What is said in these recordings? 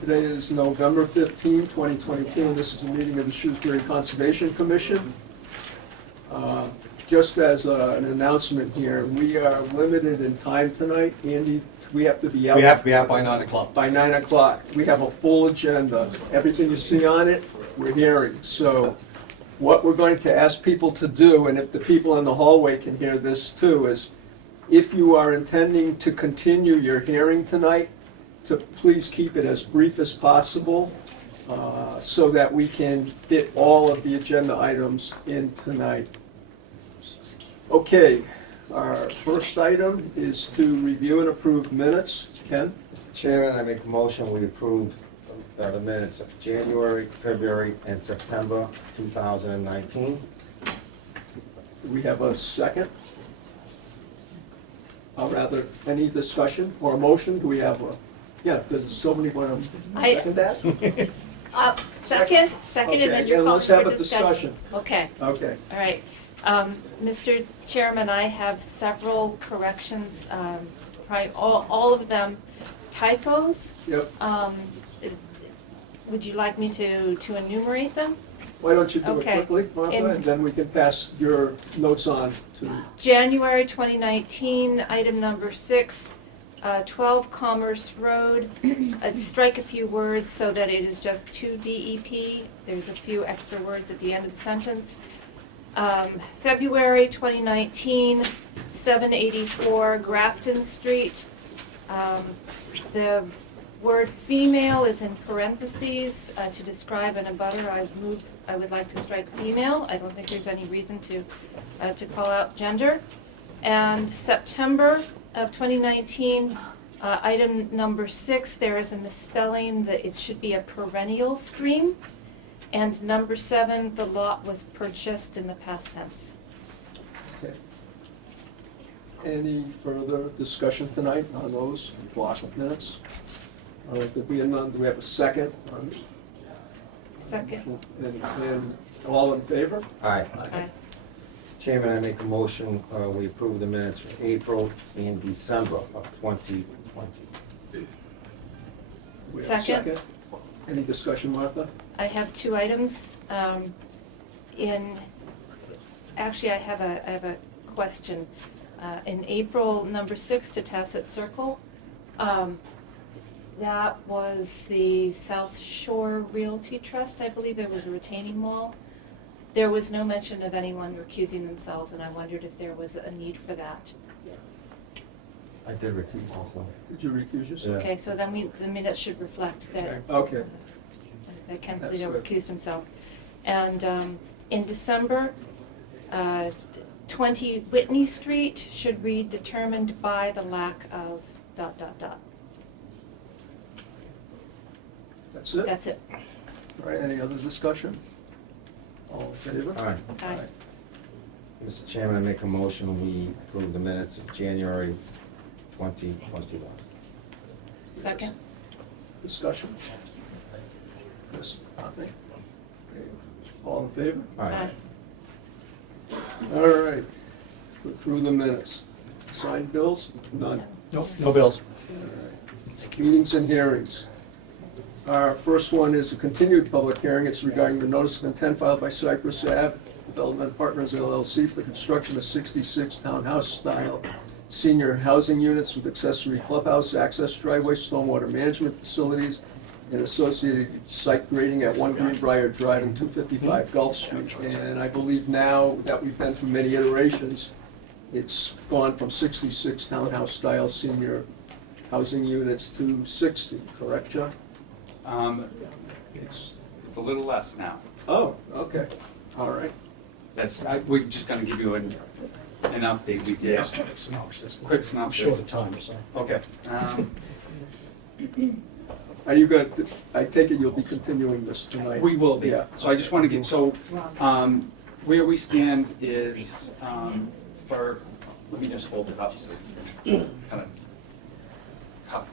Today is November 15, 2022, and this is a meeting of the Shrewsbury Conservation Commission. Just as an announcement here, we are limited in time tonight. Andy, we have to be out. We have to be out by 9 o'clock. By 9 o'clock. We have a full agenda. Everything you see on it, we're hearing. So what we're going to ask people to do, and if the people in the hallway can hear this too, is if you are intending to continue your hearing tonight, to please keep it as brief as possible so that we can fit all of the agenda items in tonight. Okay, our first item is to review and approve minutes. Ken? Chairman, I make a motion, we approve the minutes of January, February, and September 2019. Do we have a second? Or rather, any discussion or a motion? Do we have a, yeah, does somebody want to second that? Second, and then Okay, you're and calling let's have for a discussion. discussion. Okay, Okay, all right. Mr. Chairman, I have several corrections, all of them typos. yep. Would you like me to enumerate them? Why don't you do it Okay. quickly, Martha, In- and then we can pass your notes on to, January 2019, item number 6, 12 Commerce Road. Strike a few words so that it is just 2 DEP. There's a few extra words at the end of the sentence. February 2019, 784 Grafton Street. The word female is in parentheses to describe an abutter. I would like to strike female. I don't think there's any reason to call out gender. And September of 2019, item number 6, there is a misspelling that it should be a perennial stream. And number 7, the lot was purchased in the past tense. okay. Any further discussion tonight on those block of minutes? All right, do we have a second? Second. And all in favor? Aye. Aye. Chairman, I make a motion, we approve the minutes for April and December of 2020. We have a Second. Any discussion, Martha? I have 2 items. Actually, I have a question. In April, number 6, to Tacit Circle, that was the South Shore Realty Trust. I believe there was a retaining wall. There was no mention of anyone recusing themselves, and I wondered if there was a need for that. I did recuse also. Did you recuse yourself? Okay, so then the minutes should reflect that. Okay, That Ken That's Polito good. recused himself. And in December, 20 Whitney Street should read determined by the lack of ... that's it? That's it. All right, any other discussion? All in favor? Aye. Aye. Mr. Chairman, I make a motion, we approve the minutes of January 2021. Second? Discussion? Yes, nothing? Okay, all in favor? Aye. All right, go through the minutes. Signed bills? None. Nope, no bills. Meetings and hearings. Our first one is a continued public hearing. It's regarding the notice of intent filed by Cypress Ave Development Partners LLC for construction of 66 townhouse-style senior housing units with accessory clubhouse, access driveway, stormwater management facilities, and associated site grading at 1 Greenbrier Drive and 255 Gulf Street. And I believe now that we've been through many iterations, it's gone from 66 townhouse-style senior housing units to 60, correct, John? It's a little less now. Oh, okay, all right. We're just gonna give you an update. We did. Quick synopsis. Short of time, so. Okay. Are you going, I take it you'll be continuing this tonight? We will be. Yeah. So I just want to get, where we stand is, let me just hold it up so you can kind of cup.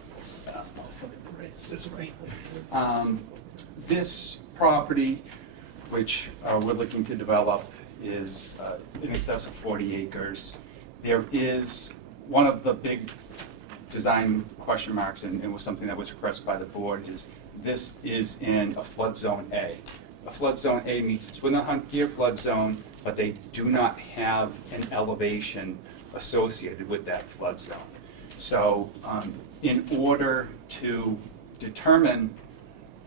This property, which we're looking to develop, is in excess of 40 acres. There is one of the big design question marks, and it was something that was requested by the board, is this is in a flood zone A. A flood zone A means it's within a 100-year flood zone, but they do not have an elevation associated with that flood zone. So in order to determine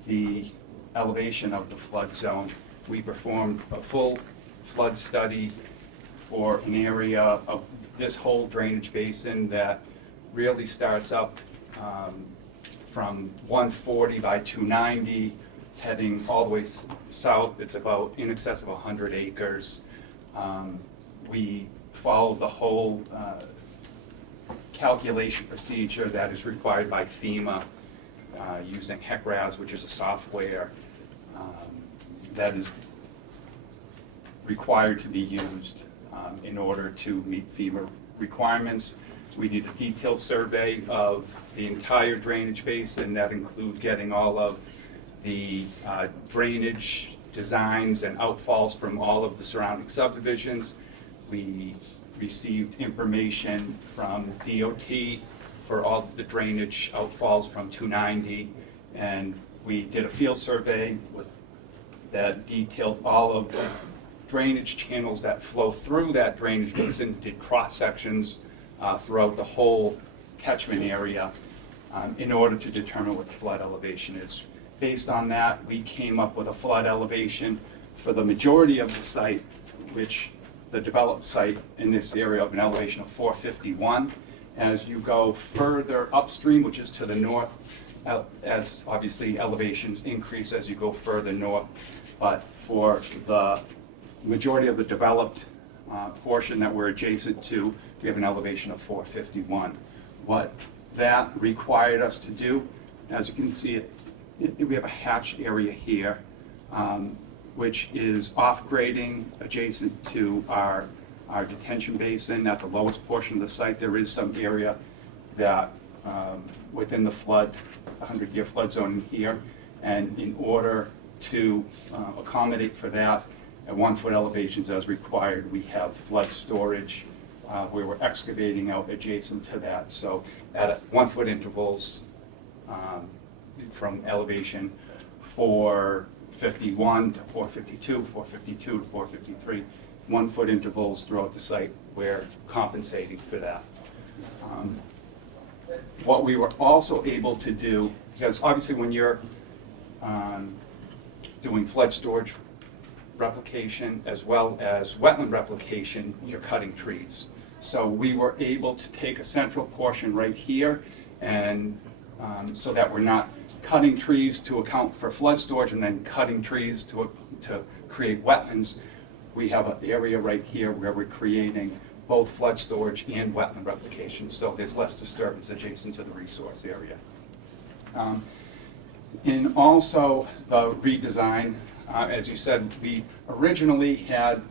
the elevation of the flood zone, we performed a full flood study for an area of this whole drainage basin that really starts up from 140 by 290, heading all the way south. It's about in excess of 100 acres. We follow the whole calculation procedure that is required by FEMA using HECRAS, which is a software that is required to be used in order to meet FEMA requirements. We did a detailed survey of the entire drainage basin that include getting all of the drainage designs and outfalls from all of the surrounding subdivisions. We received information from DOT for all of the drainage outfalls from 290, and we did a field survey that detailed all of the drainage channels that flow through that drainage basin, did cross sections throughout the whole catchment area in order to determine what the flood elevation is. Based on that, we came up with a flood elevation for the majority of the site, which the developed site in this area of an elevation of 451. As you go further upstream, which is to the north, as obviously elevations increase as you go further north, but for the majority of the developed portion that we're adjacent to, we have an elevation of 451. What that required us to do, as you can see, we have a hatched area here, which is off-grading adjacent to our detention basin. At the lowest portion of the site, there is some area that within the flood, 100-year flood zone here, and in order to accommodate for that, at 1-foot elevations as required, we have flood storage where we're excavating out adjacent to that. So at 1-foot intervals from elevation 451 to 452, 452 to 453, 1-foot intervals throughout the site, we're compensating for that. What we were also able to do, because obviously when you're doing flood storage replication as well as wetland replication, you're cutting trees. So we were able to take a central portion right here, and so that we're not cutting trees to account for flood storage and then cutting trees to create wetlands. We have an area right here where we're creating both flood storage and wetland replication, so there's less disturbance adjacent to the resource area. And also the redesign, as you said, we originally had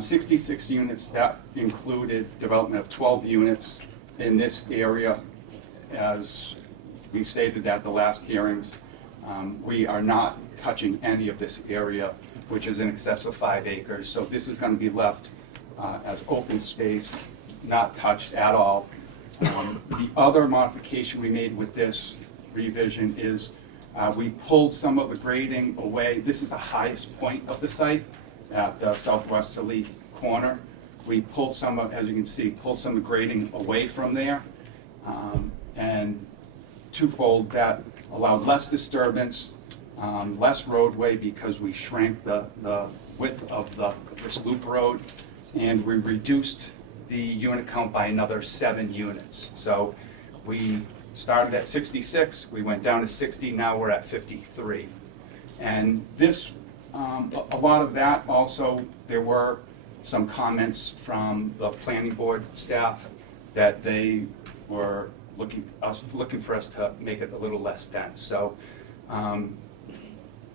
66 units that included development of 12 units in this area. As we stated at the last hearings, we are not touching any of this area, which is in excess of 5 acres. So this is going to be left as open space, not touched at all. The other modification we made with this revision is we pulled some of the grading away. This is the highest point of the site at the southwesterly corner. We pulled some of, as you can see, pulled some of the grading away from there. And twofold, that allowed less disturbance, less roadway because we shrank the width of this loop road, and we reduced the unit count by another 7 units. So we started at 66, we went down to 60, now we're at 53. And this, a lot of that also, there were some comments from the planning board staff that they were looking for us to make it a little less dense. So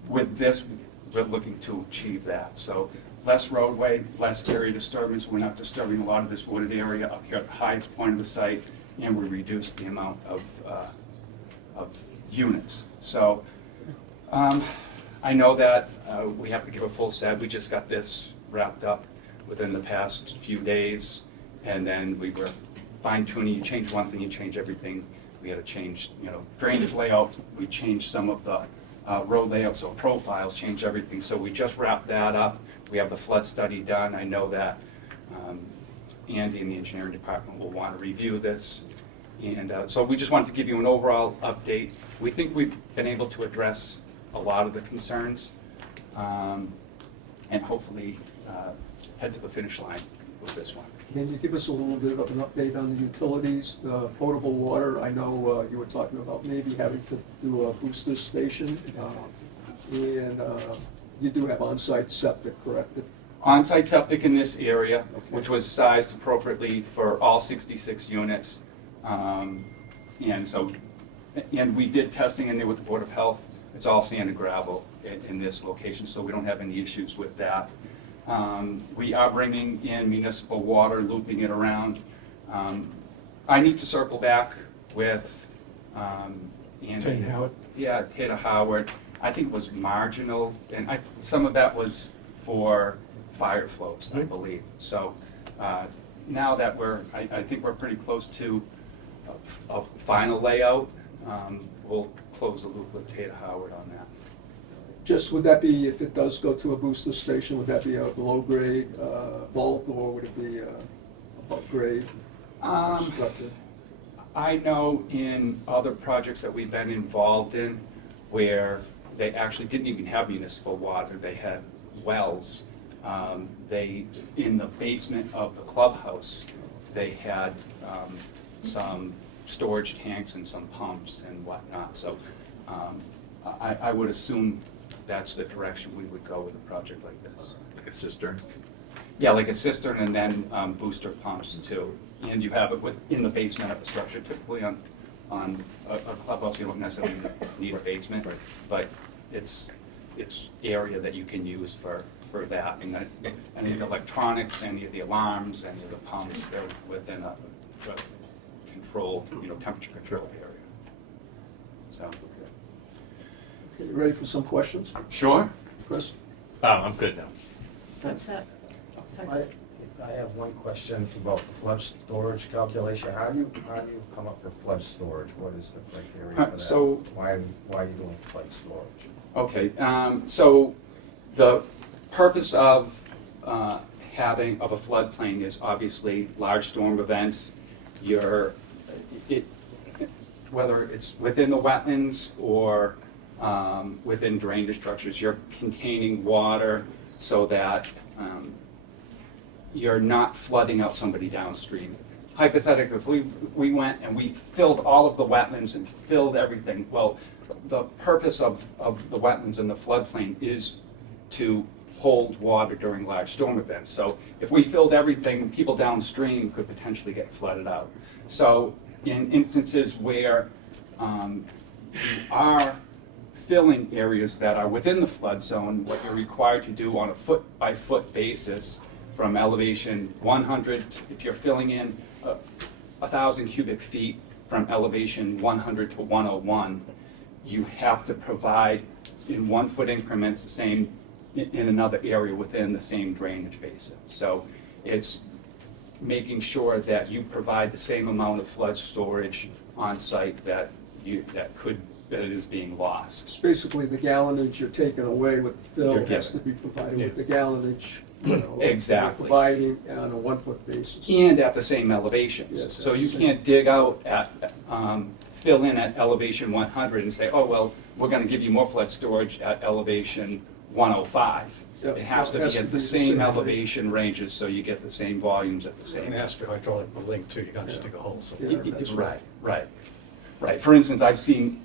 with this, we're looking to achieve that. So less roadway, less area disturbance. We're not disturbing a lot of this wooded area up here at the highest point of the site, and we reduced the amount of units. So I know that we have to give a full set. We just got this wrapped up within the past few days, and then we were fine tuning, you change one thing, you change everything. We had to change, drainage layout, we changed some of the road layouts or profiles, changed everything. So we just wrapped that up. We have the flood study done. I know that Andy in the engineering department will want to review this. And so we just wanted to give you an overall update. We think we've been able to address a lot of the concerns and hopefully head to the finish line with this one. Can you give us a little bit of an update on the utilities, the potable water? I know you were talking about maybe having to do a booster station, and you do have on-site septic, correct? On-site septic in this area, which was sized appropriately for all 66 units. And we did testing in there with the Board of Health. It's all sand and gravel in this location, so we don't have any issues with that. We are bringing in municipal water, looping it around. I need to circle back with Andy. Ted Howard? Yeah, Ted Howard. I think it was marginal, and some of that was for fire flows, I believe. So now that I think we're pretty close to a final layout, we'll close the loop with Ted Howard on that. Just, would that be, if it does go to a booster station, would that be a below-grade vault, or would it be above-grade structure? I know in other projects that we've been involved in where they actually didn't even have municipal water, they had wells. In the basement of the clubhouse, they had some storage tanks and some pumps and whatnot. So I would assume that's the direction we would go with a project like this. Like a cistern? Yeah, like a cistern and then booster pumps too. And you have it in the basement of the structure. Typically on a clubhouse, you don't necessarily need a basement, but it's area that you can use for that. And any of the electronics, any of the alarms, any of the pumps, they're within a controlled, temperature controlled area. So. Okay, you ready for some questions? Sure. Chris? I'm good now. I'm set. Second. I have one question about the flood storage calculation. How do you come up with flood storage? What is the criteria for that? So- Why are you doing flood storage? Okay, so the purpose of a floodplain is obviously large storm events. Whether it's within the wetlands or within drainage structures, you're containing water so that you're not flooding out somebody downstream. Hypothetically, if we went and we filled all of the wetlands and filled everything, well, the purpose of the wetlands and the floodplain is to hold water during large storm events. So if we filled everything, people downstream could potentially get flooded out. So in instances where you are filling areas that are within the flood zone, what you're required to do on a foot-by-foot basis from elevation 100, if you're filling in 1,000 cubic feet from elevation 100 to 101, you have to provide in 1 foot increments the same in another area within the same drainage basin. So it's making sure that you provide the same amount of flood storage on site that it is being lost. It's basically the gallonage you're taking away with the fill You're has to giving. be provided with the gallonage, Exactly. providing on a 1 foot basis. And at the same elevations. Yes, So at you the can't dig out fill in at elevation 100 and say, oh, well, we're gonna give you more flood storage at elevation 105. Yeah, It has to be at the same elevation ranges, so you get the same volumes at the I'm same. gonna ask you hydraulic link too, you gotta just dig a hole. So. Yeah, that's Right. For instance, I've seen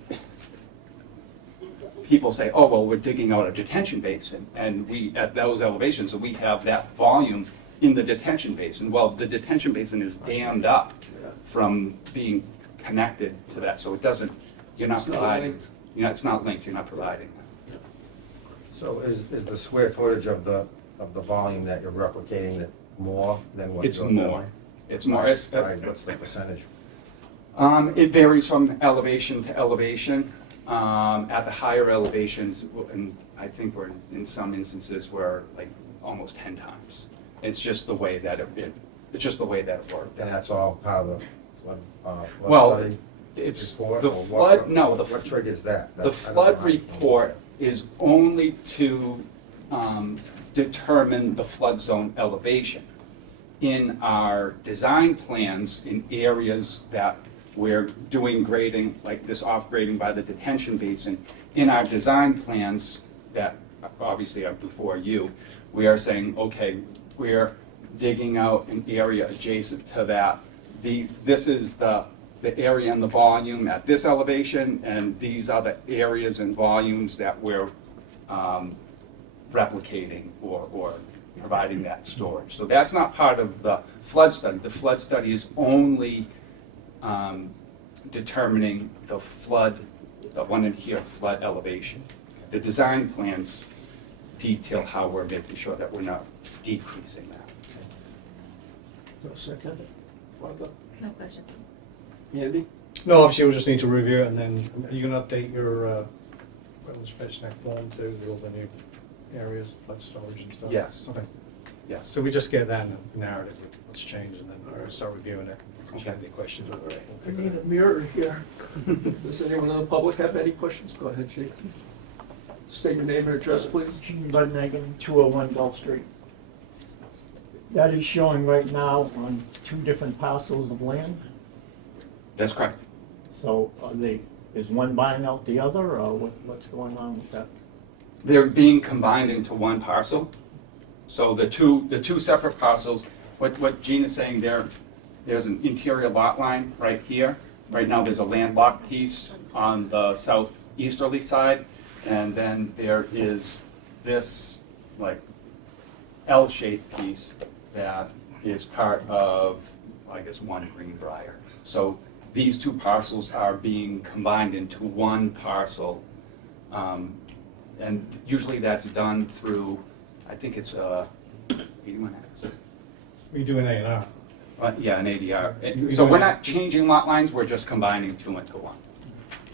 people say, oh, well, we're digging out a detention basin, and at those elevations, so we have that volume in the detention basin. Well, the detention basin is dammed up from being connected to that, so it doesn't, you're not It's not providing. linked. It's not linked, you're not providing. So is the square footage of the volume that you're replicating that more than what It's you're more. filling? It's more. Right, what's the percentage? It varies from elevation to elevation. At the higher elevations, and I think we're in some instances we're like almost 10 times. It's just the way that It's just the way that it worked. And that's all part of the flood Well, study it's report? the or what- flood, no, What triggers that? the That's- I don't flood know. report is only to determine the flood zone elevation. In our design plans, in areas that we're doing grading, like this off-grading by the detention basin, in our design plans that obviously are before you, we are saying, okay, we're digging out an area adjacent to that. This is the area and the volume at this elevation, and these are the areas and volumes that we're replicating or providing that storage. So that's not part of the flood study. The flood study is only determining the flood, the one in here, flood elevation. The design plans detail how we're making sure that we're not decreasing that. No second. Martha? No questions. Andy? No, obviously, we'll just need to review it, and then are you gonna update your wetlands vegetation form to with all the new areas, flood storage and stuff? Yes. Okay, Yes. so we just get that in a narrative, what's changed, and then we'll start reviewing it. If you Okay. have any questions, we'll I figure need it out. a mirror here. Does anyone in the public have any questions? Go ahead, Chief. State your name and address, please. Gene Budnagan, 201 Gulf Street. That is showing right now on two different parcels of land. That's correct. So is one buying out the other, or what's going on with that? They're being combined into one parcel. So the two separate parcels, what Gene is saying there, there's an interior lot line right here. Right now, there's a landlocked piece on the southeasterly side, and then there is this, like, L-shaped piece that is part of, I guess, one Greenbrier. So these two parcels are being combined into one parcel. And usually that's done through, I think it's 81X. We do an A&R. Yeah, an ADR. So we're not changing lot lines, we're just combining two into one.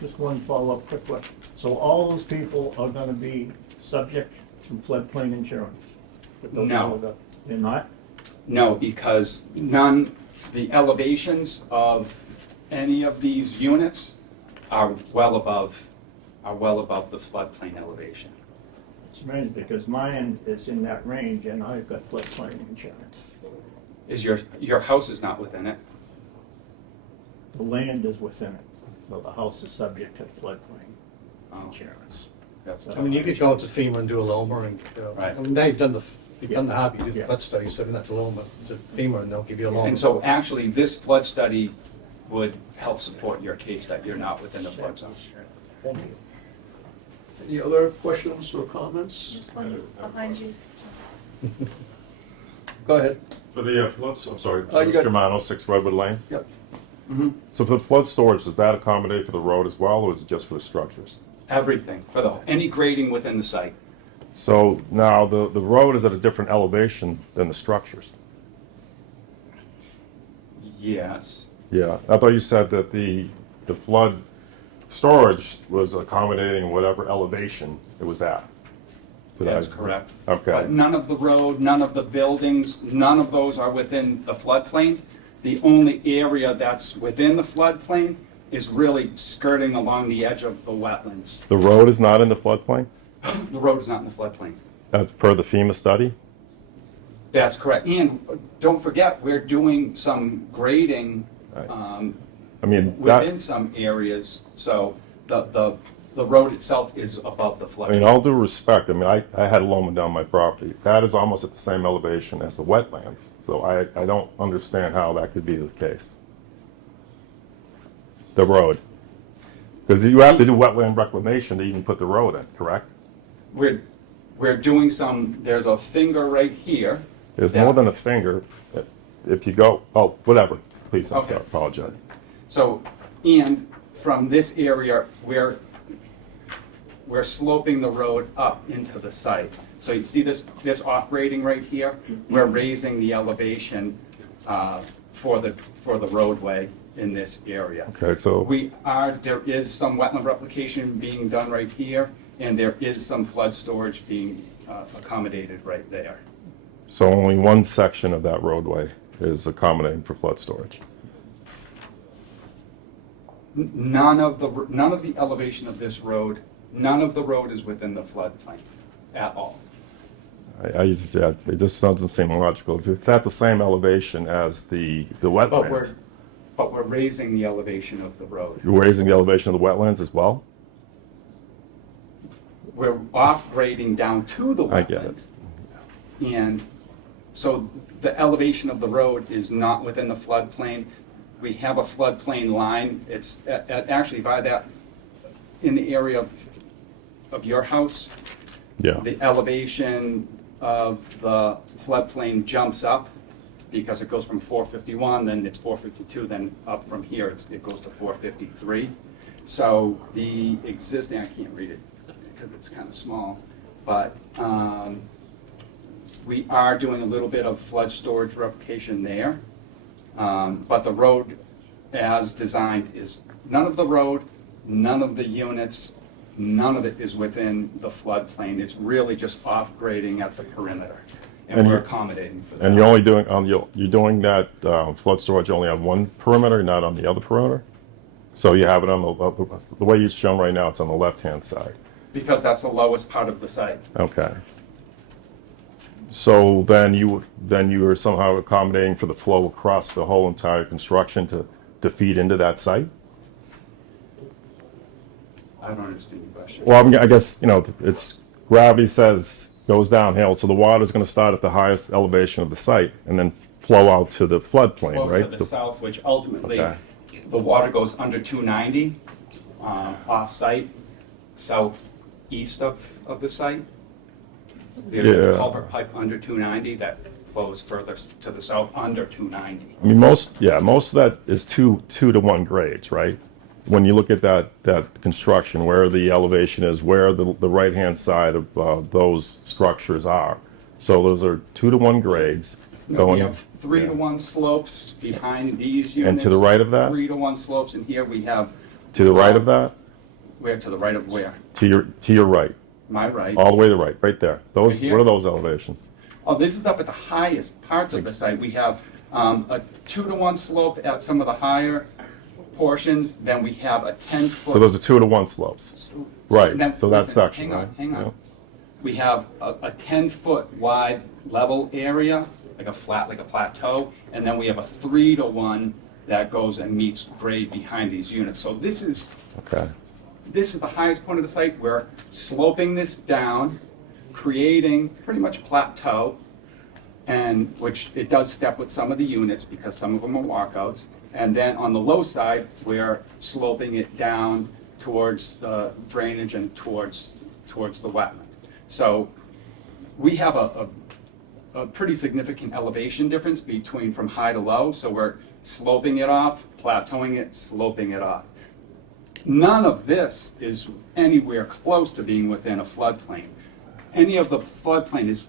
Just one follow-up quick one. So all those people are gonna be subject to floodplain insurance? With those No. other- They're not? No, because the elevations of any of these units are well above the floodplain elevation. It's strange, because mine is in that range, and I've got floodplain insurance. Is your house is not within it? The land is within it, so the house is subject to floodplain Oh. insurance. That's- I mean, you could go to FEMA and do a LOMA and, Right. I mean, they've done the hobby, you do the Yeah. flood study, send that to LOMA, to FEMA, and they'll give you a LOMA. And so actually, this flood study would help support your case that you're not within the flood zone. Thank you. Any other questions or comments? Just one behind you. Go ahead. For the floods, I'm sorry, You Mr. got- Germano, 6 Redwood Lane. Yep. So for the flood storage, does that accommodate for the road as well, or is it just for the structures? Everything, for any grading within the site. So now the road is at a different elevation than the structures. Yes. Yeah, I thought you said that the flood storage was accommodating whatever elevation it was at. Did I- That's correct. Okay. But none of the road, none of the buildings, none of those are within the floodplain. The only area that's within the floodplain is really skirting along the edge of the wetlands. The road is not in the floodplain? The road is not in the floodplain. That's per the FEMA study? That's correct. And don't forget, we're doing some grading Right. I mean, within that, some areas, so the road itself is above the I mean, floodplain. all due respect, I mean, I had a Loma down my property. That is almost at the same elevation as the wetlands. So I don't understand how that could be the case. The road. Because you have to do wetland reclamation to even put the road in, correct? We're doing some, there's a finger right here. There's that- more than a finger. If you go, oh, whatever, please, I'm Okay. sorry, apologize. So, and from this area, we're sloping the road up into the site. So you see this off-grading right here? We're raising the elevation for the roadway in this area. Okay, so, There is some wetland replication being done right here, and there is some flood storage being accommodated right there. so only one section of that roadway is accommodating for flood storage? None of the elevation of this road, none of the road is within the floodplain at all. Yeah, it just doesn't seem logical. If it's at the same elevation as the wetlands, But we're raising the elevation of the road. you're raising the elevation of the wetlands as well? We're off-grading down to the wetland. I get it. And so the elevation of the road is not within the floodplain. We have a floodplain line. It's actually by that, in the area of your house. Yeah. The elevation of the floodplain jumps up because it goes from 451, then it's 452, then up from here, it goes to 453. So the existing, I can't read it because it's kind of small, but we are doing a little bit of flood storage replication there. But the road as designed is, none of the road, none of the units, none of it is within the floodplain. It's really just off-grading at the perimeter, and And we're you- accommodating for that. And you're only doing, you're doing that flood storage only on one perimeter, not on the other perimeter? So you have it on the way it's shown right now, it's on the left-hand side. Because that's the lowest part of the site. Okay. So then you are somehow accommodating for the flow across the whole entire construction to feed into that site? I don't understand your question. Well, I guess, it's, gravity says, goes downhill, so the water's gonna start at the highest elevation of the site and then flow out to the floodplain, Flow right? to the south, which ultimately, Okay. the water goes under 290, off-site, southeast of the site. There's a Yeah. culvert pipe under 290 that flows further to the south, under 290. I mean, most of that is two to one grades, right? When you look at that construction, where the elevation is, where the right-hand side of those structures are. So those are 2-to-1 grades No, going. we have 3-to-1 slopes behind these units. And to the right of that? 3-to-1 slopes, and here we have, To the right of that? where to the right of where? To your right, My right. all the way to the right there. Those, Right here? what are those elevations? Oh, this is up at the highest parts of the site. We have a 2-to-1 slope at some of the higher portions, then we have a 10-foot. So those are 2-to-1 slopes. Right, Now, so that listen, section, Hang on, right? hang on. Yeah. We have a 10-foot wide level area, like a flat, like a plateau, and then we have a 3-to-1 that goes and meets grade behind these units. So this is Okay. the highest point of the site. We're sloping this down, creating pretty much plateau, and which it does step with some of the units because some of them are walkouts. And then on the low side, we're sloping it down towards the drainage and towards the wetland. So we have a pretty significant elevation difference between from high to low. So we're sloping it off, plateauing it, sloping it off. None of this is anywhere close to being within a floodplain. Any of the floodplain is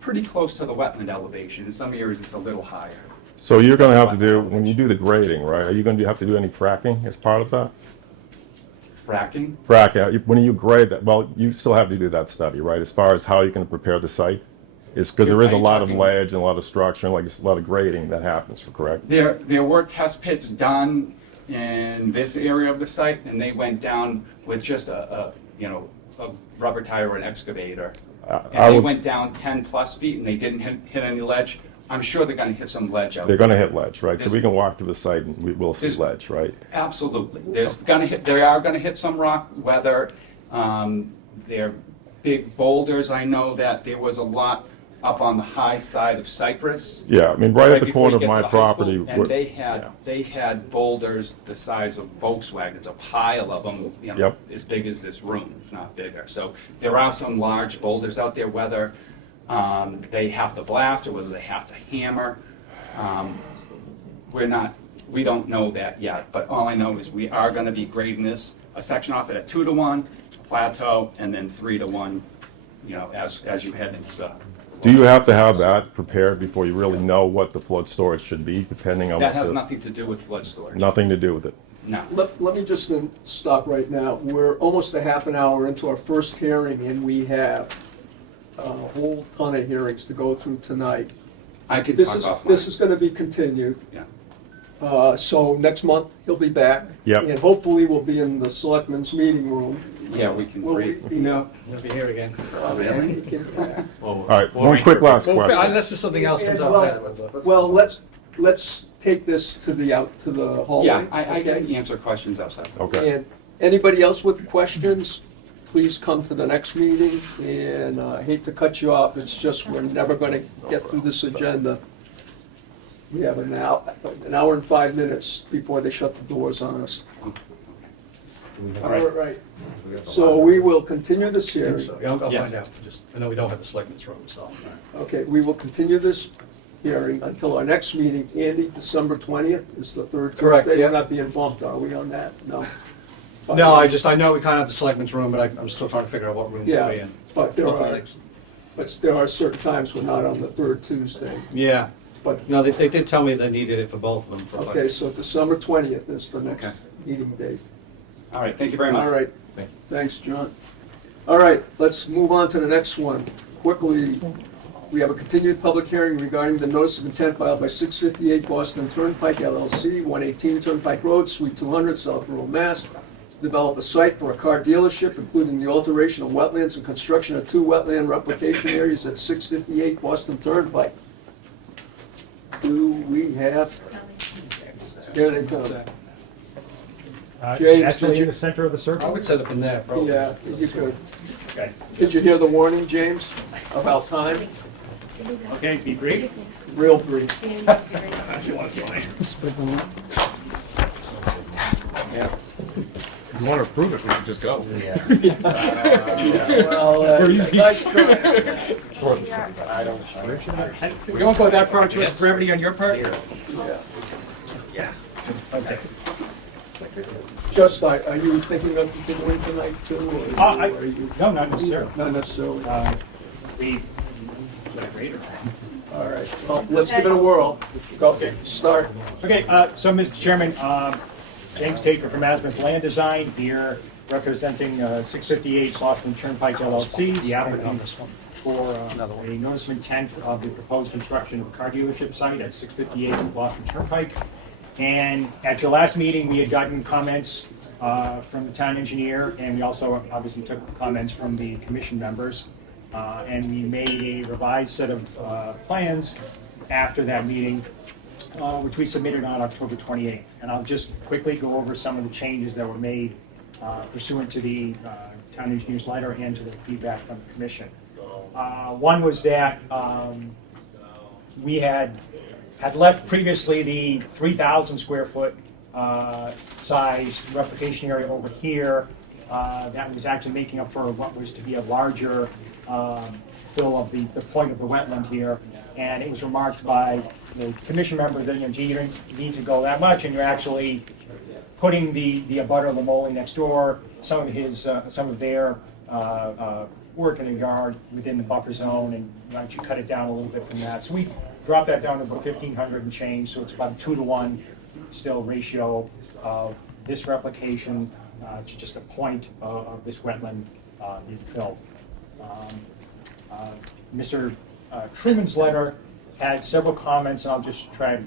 pretty close to the wetland elevation. In some areas, it's a little higher. So you're gonna have to do, when you do the grading, right, are you gonna have to do any fracking as part of that? Fracking? Fracking, when you grade that, well, you still have to do that study, right, as far as how you can prepare the site? Is, because there is Are a you lot of talking- ledge and a lot of structure, and like a lot of grading that happens, correct? There were test pits done in this area of the site, and they went down with just a rubber tire or an excavator. I And they would- went down 10-plus feet, and they didn't hit any ledge. I'm sure they're gonna hit some ledge out They're there. gonna hit ledge, right, so we can walk through the site and we will see There's- ledge, right? Absolutely. They are gonna hit some rock weather. They're big boulders. I know that there was a lot up on the high side of Cypress. Yeah, I mean, right at the before corner you of get to my the high school, property. And yeah. they had boulders the size of Volkswagens, a pile of them, Yep. as big as this room, if not bigger. So there are some large boulders out there, whether they have to blast or whether they have to hammer. We don't know that yet, but all I know is we are gonna be grading this, a section off at a 2-to-1 plateau, and then 3-to-1, as you head into the. Do you have to have that prepared before you really know what the flood storage should be, depending on That what has the, nothing to do with flood storage. nothing to do with it? No. Let me just then stop right now. We're almost a half an hour into our first hearing, and we have a whole ton of hearings to go through tonight. I could This talk is, offline. this is gonna be continued. Yeah. So next month, he'll be back. Yep. And hopefully we'll be in the selectmen's meeting room. Yeah, we can Will we break. be- No, we'll be here again. Really? All right, one quick last question. Unless there's something else comes up. Well, let's take this to the hallway. Yeah, I okay? can answer questions outside. Okay. And anybody else with questions, please come to the next meeting. And I hate to cut you off, it's just we're never gonna get through this agenda. We have an hour and 5 minutes before they shut the doors on us. All right, so we will continue this hearing. So, yeah, I'll Yes. find out. Just, I know we don't have the selectmen's room, so. Okay, we will continue this hearing until our next meeting. Andy, December 20th is the third Tuesday. Correct, yeah. We're not being bumped, are we, on that? No? No, I know we kind of have the selectmen's room, but I'm still trying to figure out what room we'll be Yeah, in. but there Hopefully are, next- but there are certain times we're not on the third Tuesday. Yeah, But, no, they did tell me they needed it for both of them. for like- okay, so December 20th is the Okay. next meeting date. All right, thank you very much. All right, Thank thanks, John. All right, let's move on to the next one. Quickly, we have a continued public hearing regarding the notice of intent filed by 658 Boston Turnpike LLC, 118 Turnpike Road, Suite 200, South Rural, Mass. To develop a site for a car dealership, including the alteration of wetlands and construction of 2 wetland replication areas at 658 Boston Turnpike. Do we have? Here they come. James, Actually, did you- in the center of the I circle? would set up in there, probably. Yeah, you could. Okay. Did you hear the warning, James, about time? Okay, be brief. Real brief. If you want to approve it, we can just go. Well, nice try. We don't go that far to brevity on your part? Just, are you thinking of continuing tonight too? Or are you? No, not necessarily. Not necessarily. We, greater. All right, well, let's give it a whirl. Go, start. Okay, so, Mr. Chairman, James Taker from Aspen Land Design here representing 658 Boston Turnpike LLC, the applicant for a notice of intent of the proposed construction of a car dealership site at 658 Boston Turnpike. And at your last meeting, we had gotten comments from the town engineer, and we also obviously took comments from the commission members. And we made a revised set of plans after that meeting, which we submitted on October 28th. And I'll just quickly go over some of the changes that were made pursuant to the town engineer's letter and to the feedback from the commission. One was that we had left previously the 3,000 square foot size replication area over here. That was actually making up for what was to be a larger fill of the point of the wetland here. And it was remarked by the commission members that, you don't need to go that much, and you're actually putting the abutter Lamoli next door, some of their work in the yard within the buffer zone, and why don't you cut it down a little bit from that? So we dropped that down to about 1,500 and change, so it's about a 2-to-1 still ratio of this replication to just a point of this wetland being filled. Mr. Truman's letter had several comments, and I'll just try to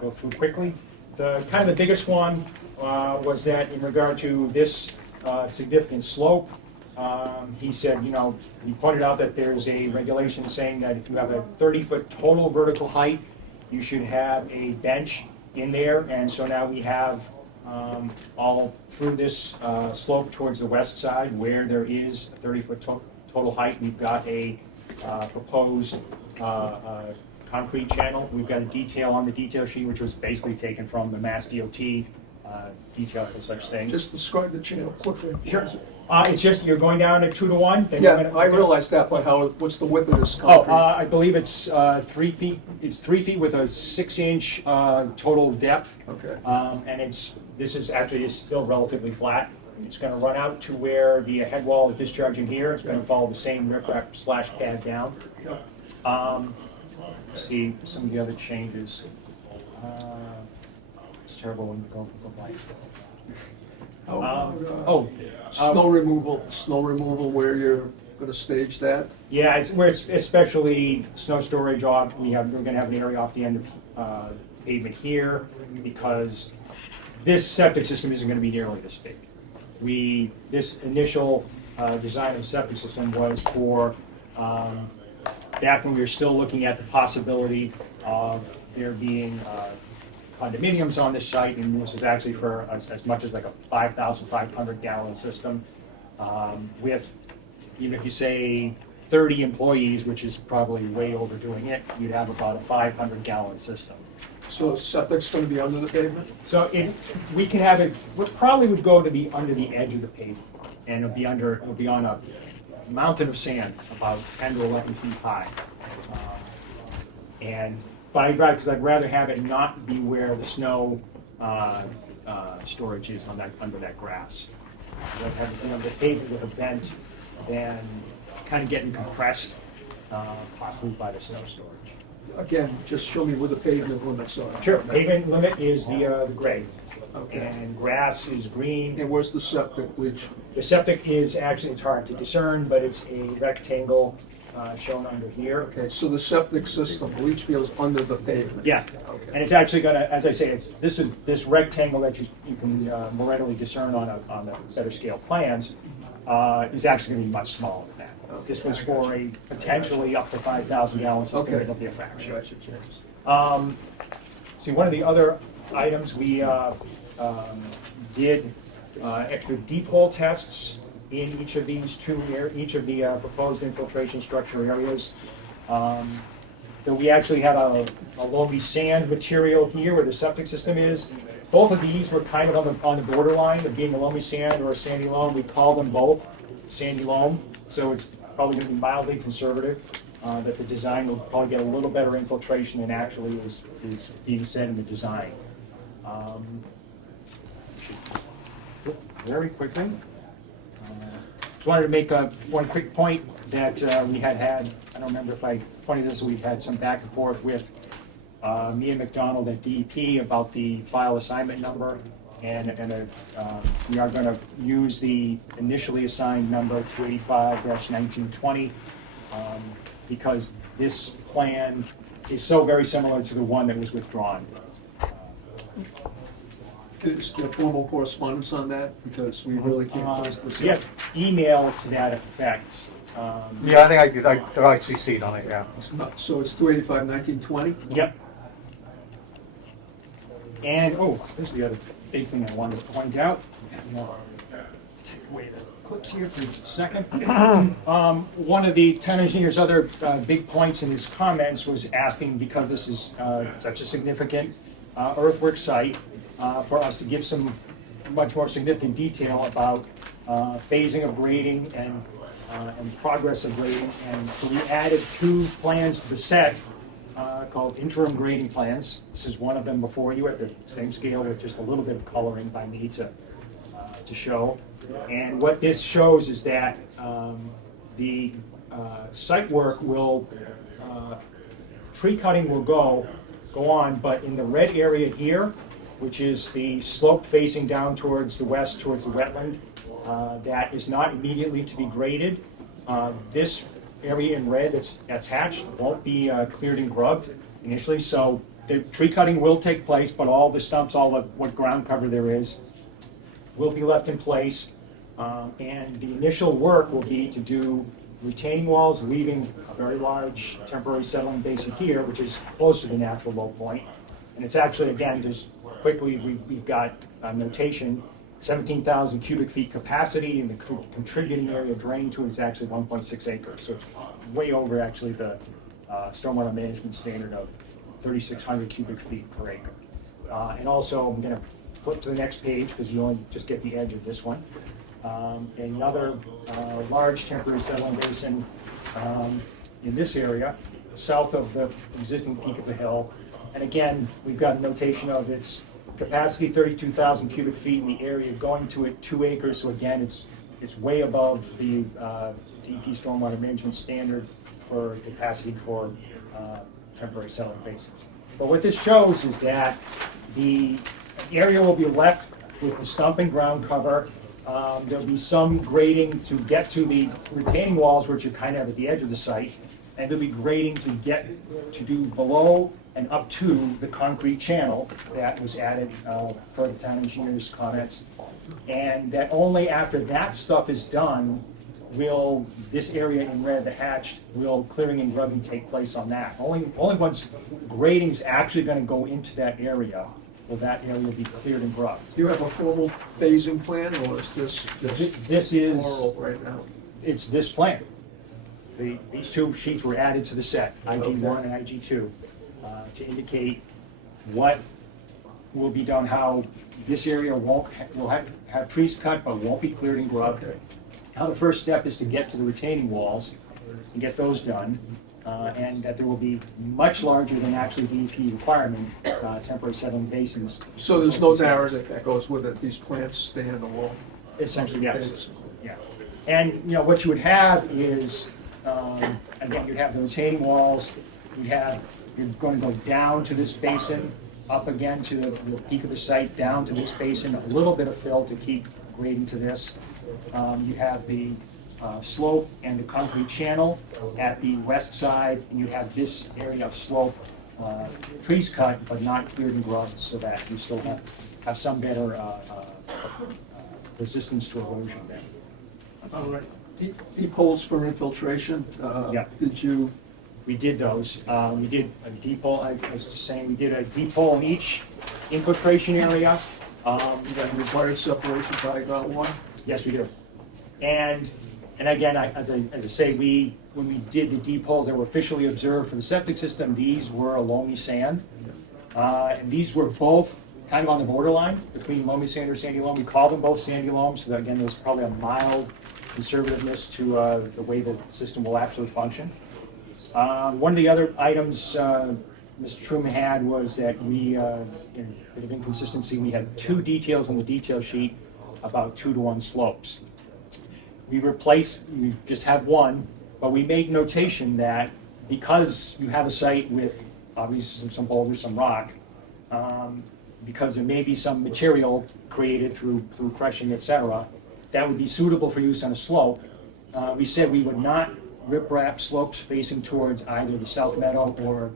go through quickly. The kind of the biggest one was that in regard to this significant slope, he said, he pointed out that there's a regulation saying that if you have a 30-foot total vertical height, you should have a bench in there, and so now we have all through this slope towards the west side where there is a 30-foot total height, we've got a proposed concrete channel. We've got a detail on the detail sheet, which was basically taken from the Mass DOT detail for such things. Just describe the channel quickly. Sure. It's just, you're going down to 2-to-1. then Yeah, you're gonna- I realize that, but what's the width of this Oh, concrete? I believe it's 3 feet. It's 3 feet with a 6-inch total depth. Okay. And this is actually still relatively flat. It's going to run out to where the head wall is discharging here. It's going to follow the same riprap / pad down. Let's see some of the other changes. It's terrible when you go from the light. Snow removal where you're going to stage that? Yeah, it's especially snow storage off, we're gonna have an area off the end of pavement here, because this septic system isn't gonna be nearly this big. This initial design of the septic system was for, back when we were still looking at the possibility of there being condominiums on this site, and this was actually for as much as like a 5,500 gallon system, with, even if you say 30 employees, which is probably way overdoing it, you'd have about a 500 gallon system. So septic's going to be under the pavement? So we can have it, what probably would go to be under the edge of the pavement, and it'll be on a mountain of sand about 10 to 11 feet high. But because I'd rather have it not be where the snow storage is under that grass. I'd rather have it on the pavement with a vent than kind of getting compressed, possibly by the snow storage. Again, just show me where the pavement limits are. Sure, pavement limit is the gray, Okay. and grass is green. And where's the septic, which, The septic is actually, it's hard to discern, but it's a rectangle shown under here. okay, so the septic system, leach field's under the pavement? Yeah, and it's actually gonna, as I say, this rectangle that you can more readily discern on the better scale plans is actually gonna be much smaller than that. This was for a potentially up to 5,000 gallon system, Okay. it'll be a fraction. Gotcha. See, one of the other items, we did extra deep hole tests in each of these each of the proposed infiltration structure areas. So we actually had a loamy sand material here where the septic system is. Both of these were kind of on the borderline of being a loamy sand or a sandy loam. We call them both sandy loam, so it's probably going to be mildly conservative. That the design will probably get a little better infiltration than actually is being said in the design. Very quickly. Just wanted to make one quick point that we had, I don't remember if I pointed this, we've had some back and forth with me and McDonald at DEP about the file assignment number, and we are going to use the initially assigned number 285-1920 because this plan is so very similar to the one that was withdrawn. Is there formal correspondence on that? Because we really can't place this. Yeah, email to that effect. Yeah, I think I CC'd on it, yeah. So it's 285-1920? Yep. And, here's the other big thing I wanted to point out. Take away the clips here for just a second. One of the town engineer's other big points in his comments was asking, because this is such a significant earthwork site, for us to give some much more significant detail about phasing of grading and progress of grading. And so we added 2 plans to the set called interim grading plans. This is one of them before you at the same scale with just a little bit of coloring by me to show. And what this shows is that the site work will, tree cutting will go on, but in the red area here, which is the slope facing down towards the west, towards the wetland, that is not immediately to be graded. This area in red that's hatched won't be cleared and grubbed initially, so the tree cutting will take place, but all the stumps, what ground cover there is, will be left in place. And the initial work will be to do retaining walls, leaving a very large temporary settling basin here, which is close to the natural low point. And it's actually, again, just quickly, we've got a notation, 17,000 cubic feet capacity, and the contributing area drained to it is actually 1.6 acres. So it's way over actually the stormwater management standard of 3,600 cubic feet per acre. And also, I'm going to flip to the next page because you only just get the edge of this one. Another large temporary settling basin in this area, south of the existing peak of the hill. And again, we've got a notation of its capacity 32,000 cubic feet, and the area going to it 2 acres. So again, it's way above the DEP stormwater management standard for capacity for temporary settling basins. But what this shows is that the area will be left with the stump and ground cover There'll be some grading to get to the retaining walls, which are kind of at the edge of the site. And there'll be grading to get, to do below and up to the concrete channel that was added per the town engineer's comments. And that only after that stuff is done will this area in red, the hatched, will clearing and grubbing take place on that. Only once grading's actually gonna go into that area will that area be cleared and grubbed. Do you have a formal phasing plan, or is this just This is, oral right now? it's this plan. These two sheets were added to the set, IG1 and IG2, to indicate what will be done, how this area will have trees cut, but won't be cleared and grubbed. How the first step is to get to the retaining walls and get those done, and that there will be much larger than actually DEP requirement, temporary settling basins. So there's no narrative that goes with it, these plants stand alone? Essentially, yes. Yeah. And, you know, what you would have is, again, you'd have the retaining walls, you're going to go down to this basin, up again to the peak of the site, down to this basin, a little bit of fill to keep grading to this. You have the slope and the concrete channel at the west side, and you have this area of slope, trees cut, but not cleared and grubbed, so that you still have some better resistance to erosion there. All right. Deep holes for infiltration, Yeah. did you, We did those. We did a deep hole, I was just saying, we did a deep hole in each infiltration area. that required separation by about one? Yes, we do. And again, as I say, when we did the deep holes that were officially observed for the septic system, these were a loamy sand. And these were both kind of on the borderline between loamy sand or sandy loam. We call them both sandy loam, so that again, there's probably a mild conservativeness to the way the system will actually function. One of the other items Mr. Truman had was that we, in a bit of inconsistency, we had two details on the detail sheet about 2-to-1 slopes. We just have one, but we made notation that because you have a site with obviously some boulders, some rock, because there may be some material created through crushing, et cetera, that would be suitable for use on a slope. We said we would not riprap slopes facing towards either the South Meadow or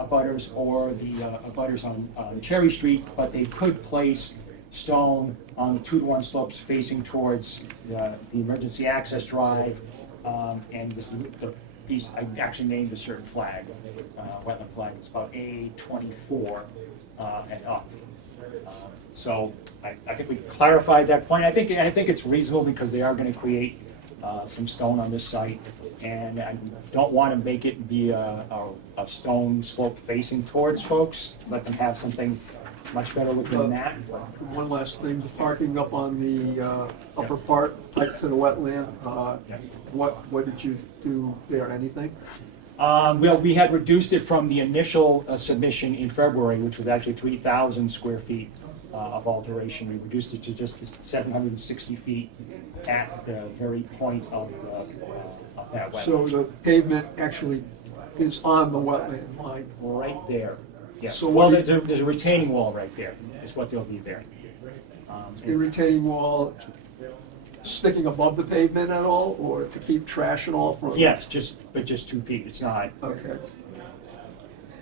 abutters or the abutters on Cherry Street, but they could place stone on the 2-to-1 slopes facing towards the emergency access drive, and the piece, I actually named a certain flag, wetland flag, it's about A24 and up. So I think we clarified that point. I think it's reasonable because they are going to create some stone on this site, and I don't want to make it be a stone slope facing towards folks. Let them have something much better looking than that. One last thing, the parking up on the upper part, up to the wetland, what did you do there, anything? Well, we had reduced it from the initial submission in February, which was actually 3,000 square feet of alteration. We reduced it to just 760 feet at the very point of that wetland. So the pavement actually is on the wetland line. Right there. Yeah. So Well, what there's a retaining wall right there, is what there'll be there. The retaining wall sticking above the pavement at all, or to keep trash and all from? Yes, but just 2 feet. It's not. Okay,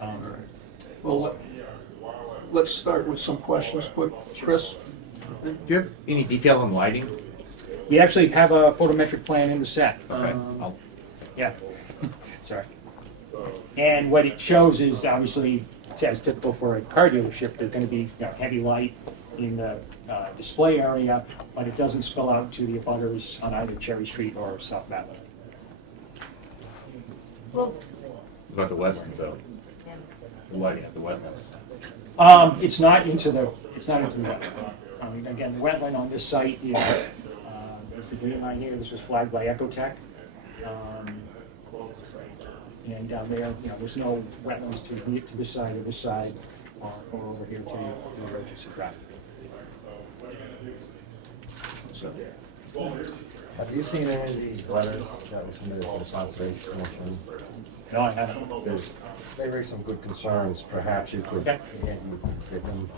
um, well, let's start with some questions, quick. Chris? Do you have any detail on lighting? We actually have a photometric plan in the set. I'll- Yeah, sorry. And what it shows is obviously, as typical for a car dealership, there's going to be heavy light in the display area, but it doesn't spill out to the abutters on either Cherry Street or South Meadow. Well, What about the wetlands though? The lighting of the wetlands? It's not into the wetland. Again, the wetland on this site is the green line here. This was flagged by Ecotech. And down there, there's no wetlands to this side or this side, or over here to the emergency traffic. So, Have you seen any of these letters that were submitted to the Conservation Commission? No, I haven't. They raise some good concerns, perhaps you could, Okay. you could get them.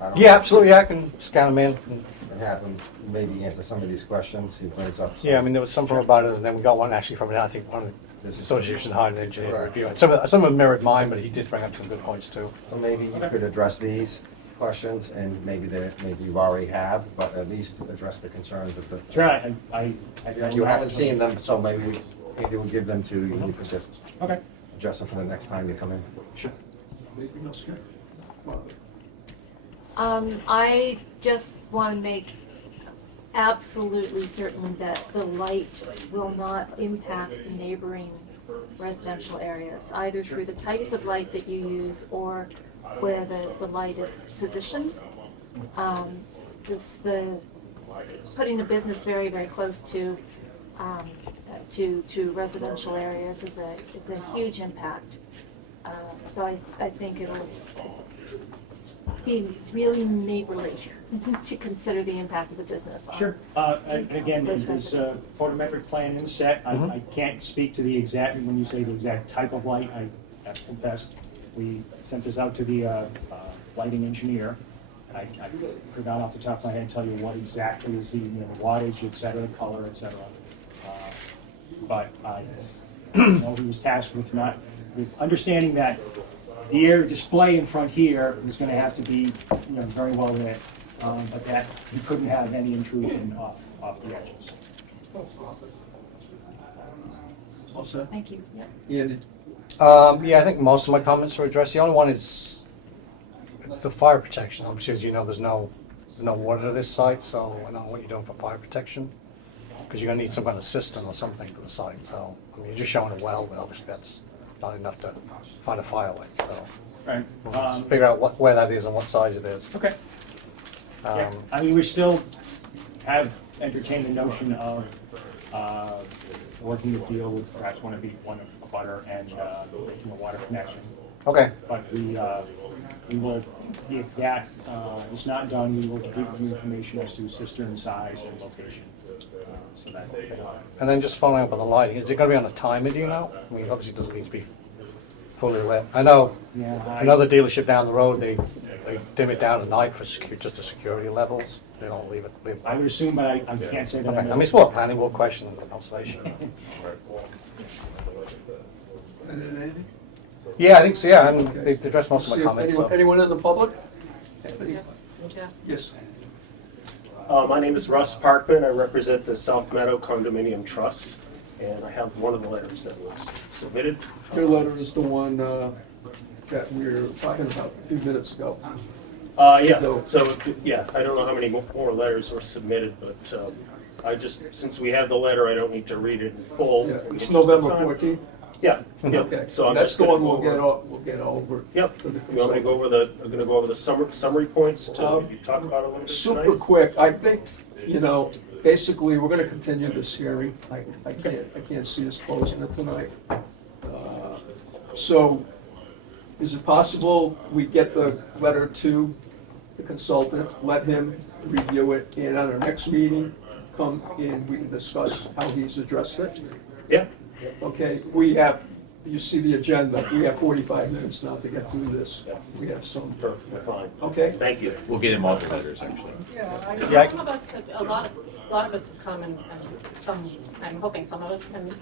I don't Yeah, know, absolutely, I can scan them in. And have them maybe answer some of these questions, he brings up. some- Yeah, I mean, there was some from about it, and then we got one actually from, I think, one of the This is- Association hired an engineer to Right. review it. Some of them mirrored mine, but he did bring up some good points too. So maybe you could address these questions, and maybe you already have, but at least address the concerns of the. Sure, I. You haven't seen them, so maybe we'll give them to you, you can just Okay. address them for the next time you come in. Sure. Anything else, Karen? I just want to make absolutely certain that the light will not impact the neighboring residential areas, either through the types of light that you use or where the light is positioned. Putting the business very, very close to residential areas is a huge impact. So I think it'll be really neighborly to consider the impact of the business. Sure. And again, Those there's a residences. photometric plan in set. I can't speak to the exact, when you say the exact type of light, I have confessed. We sent this out to the lighting engineer. I could not off the top of my head tell you what exactly is the wattage, et cetera, color, et cetera. But I know he was tasked with understanding that the air display in front here is going to have to be, very well lit, but that you couldn't have any intrusion off the edges. All set? Thank you. Yeah. Andy? Yeah, I think most of my comments were addressed. The only one is, it's the fire protection. Obviously, as you know, there's no water to this site, so I don't know what you're doing for fire protection. Because you're gonna need some kind of system or something for the site, so, I mean, you're just showing a well, but obviously that's not enough to find a fire with, so. Right. Let's figure out where that is and what size it is. Okay. Yeah. I mean, we still have entertained the notion of working a deal with perhaps one of the butter and making a water connection. Okay, But we will, if that is not done, we will give you information as to cistern size and location. So that, and then just following up on the lighting, is it gonna be on a timer, do you know? I mean, obviously it doesn't need to be fully lit. I know yeah, another dealership down the road, they dim it down at night for just the security levels. They don't leave it. I would assume, but I can't say that. Okay, I mean, it's more planning, more question than conservation. Anything? Yeah, I think so, yeah, and they've addressed most of See my if comments, anyone- so. Anyone in the public? Yes. Yes. My name is Russ Parkman. I represent the South Meadow Condominium Trust, and I have one of the letters that was submitted. Your letter is the one that we were talking about a few minutes ago. Yeah, so, yeah, I don't know how many more letters were submitted, but I just, since we have the letter, I don't need to read it in full. Yeah, In the it's interest of November time. 14th. Yeah, Okay, yep. So I'm that's just the gonna one go we'll over. get over. Yep, to the you want me to go over I'm gonna go over the summary points to Um, maybe talk about a little bit Super tonight? quick, I think, basically, we're gonna continue this hearing. I can't see us closing it tonight. So, is it possible we get the letter to the consultant, let him review it, and at our next meeting, come and we can discuss how he's addressed it? Yeah, Okay, you see the agenda, we have 45 minutes now to get through this. We have some, perfectly fine. okay? Thank you. We'll get him all the letters, actually. Yeah, some of us, a lot of us have come and some, I'm hoping some of us can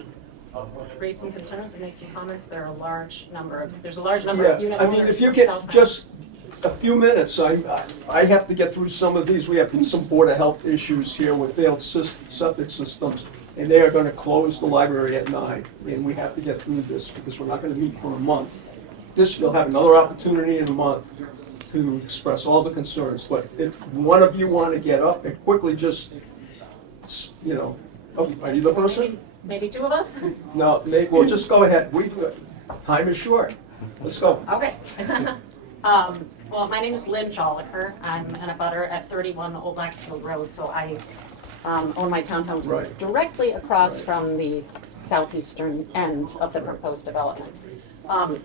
raise some concerns and make some comments. There's a large number of Yeah, unit I mean, owners if you in get South just a few minutes, I have to get through some of these. We have some Board of Health issues here with failed septic systems, and they are gonna close the library at 9, and we have to get through this because we're not gonna meet for a month. You'll have another opportunity in a month to express all the concerns, but if one of you wanna get up and quickly just, are you the person? Maybe two of us? No, well, just go ahead. Time is short. Let's go. Okay. Well, my name is Lynn Joliker. I'm an abutter at 31 Old Maxfield Road, so I own my townhouse Right. directly across from the southeastern end of the proposed development.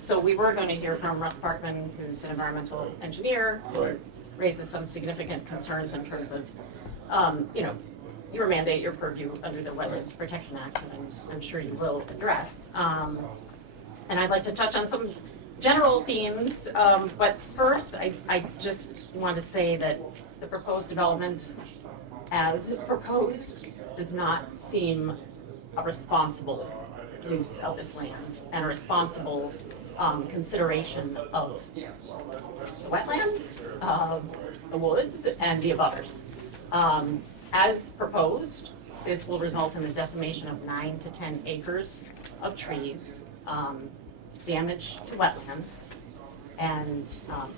So we were going to hear from Russ Parkman, who's an environmental engineer, Right. raises some significant concerns in terms of, your mandate, your purview under the Wetlands Protection Act, and I'm sure you will address. And I'd like to touch on some general themes, but first, I just want to say that the proposed development, as proposed, does not seem a responsible use of this land and a responsible consideration of the wetlands, the woods, and the abutters. As proposed, this will result in the decimation of 9 to 10 acres of trees, damage to wetlands, and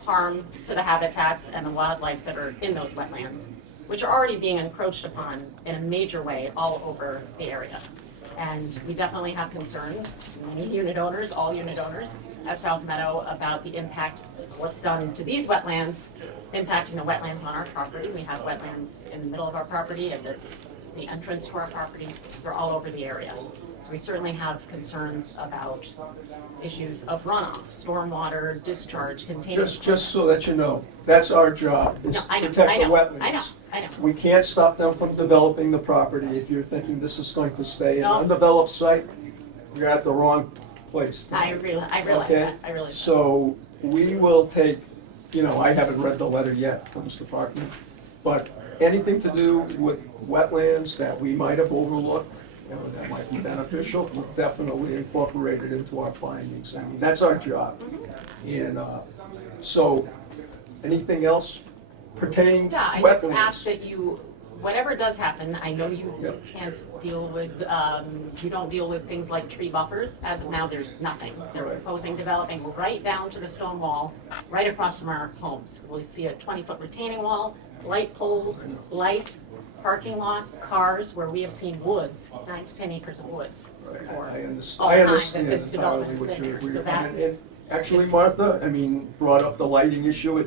harm to the habitats and the wildlife that are in those wetlands, which are already being encroached upon in a major way all over the area. And we definitely have concerns, many unit owners, all unit owners at South Meadow, about the impact of what's done to these wetlands, impacting the wetlands on our property. We have wetlands in the middle of our property, at the entrance to our property. They're all over the area. So we certainly have concerns about issues of runoff, stormwater, discharge, containment. Just so that you know, that's our job, is No, to I know, protect I the know, wetlands. I know. We can't stop them from developing the property. If you're thinking this is going to stay an No. undeveloped site, you're at the wrong place. I realize Okay? that, I realize that. So we will take, I haven't read the letter yet from Mr. Parkman, but anything to do with wetlands that we might have overlooked, that might be beneficial, we'll definitely incorporate it into our findings. I mean, that's our job. And so, anything else pertaining to Yeah, I wetlands? just ask that you, whatever does happen, I know you Yep. can't deal with, you don't deal with things like tree buffers. As of now, there's nothing. They're Right. proposing developing right down to the stone wall, right across from our homes. We'll see a 20-foot retaining wall, light poles, light, parking lot, cars, where we have seen woods, 9 to 10 acres of woods for I all understand, the time that this entirely development's what been you're, there. So that, and actually, is- Martha, brought up the lighting issue,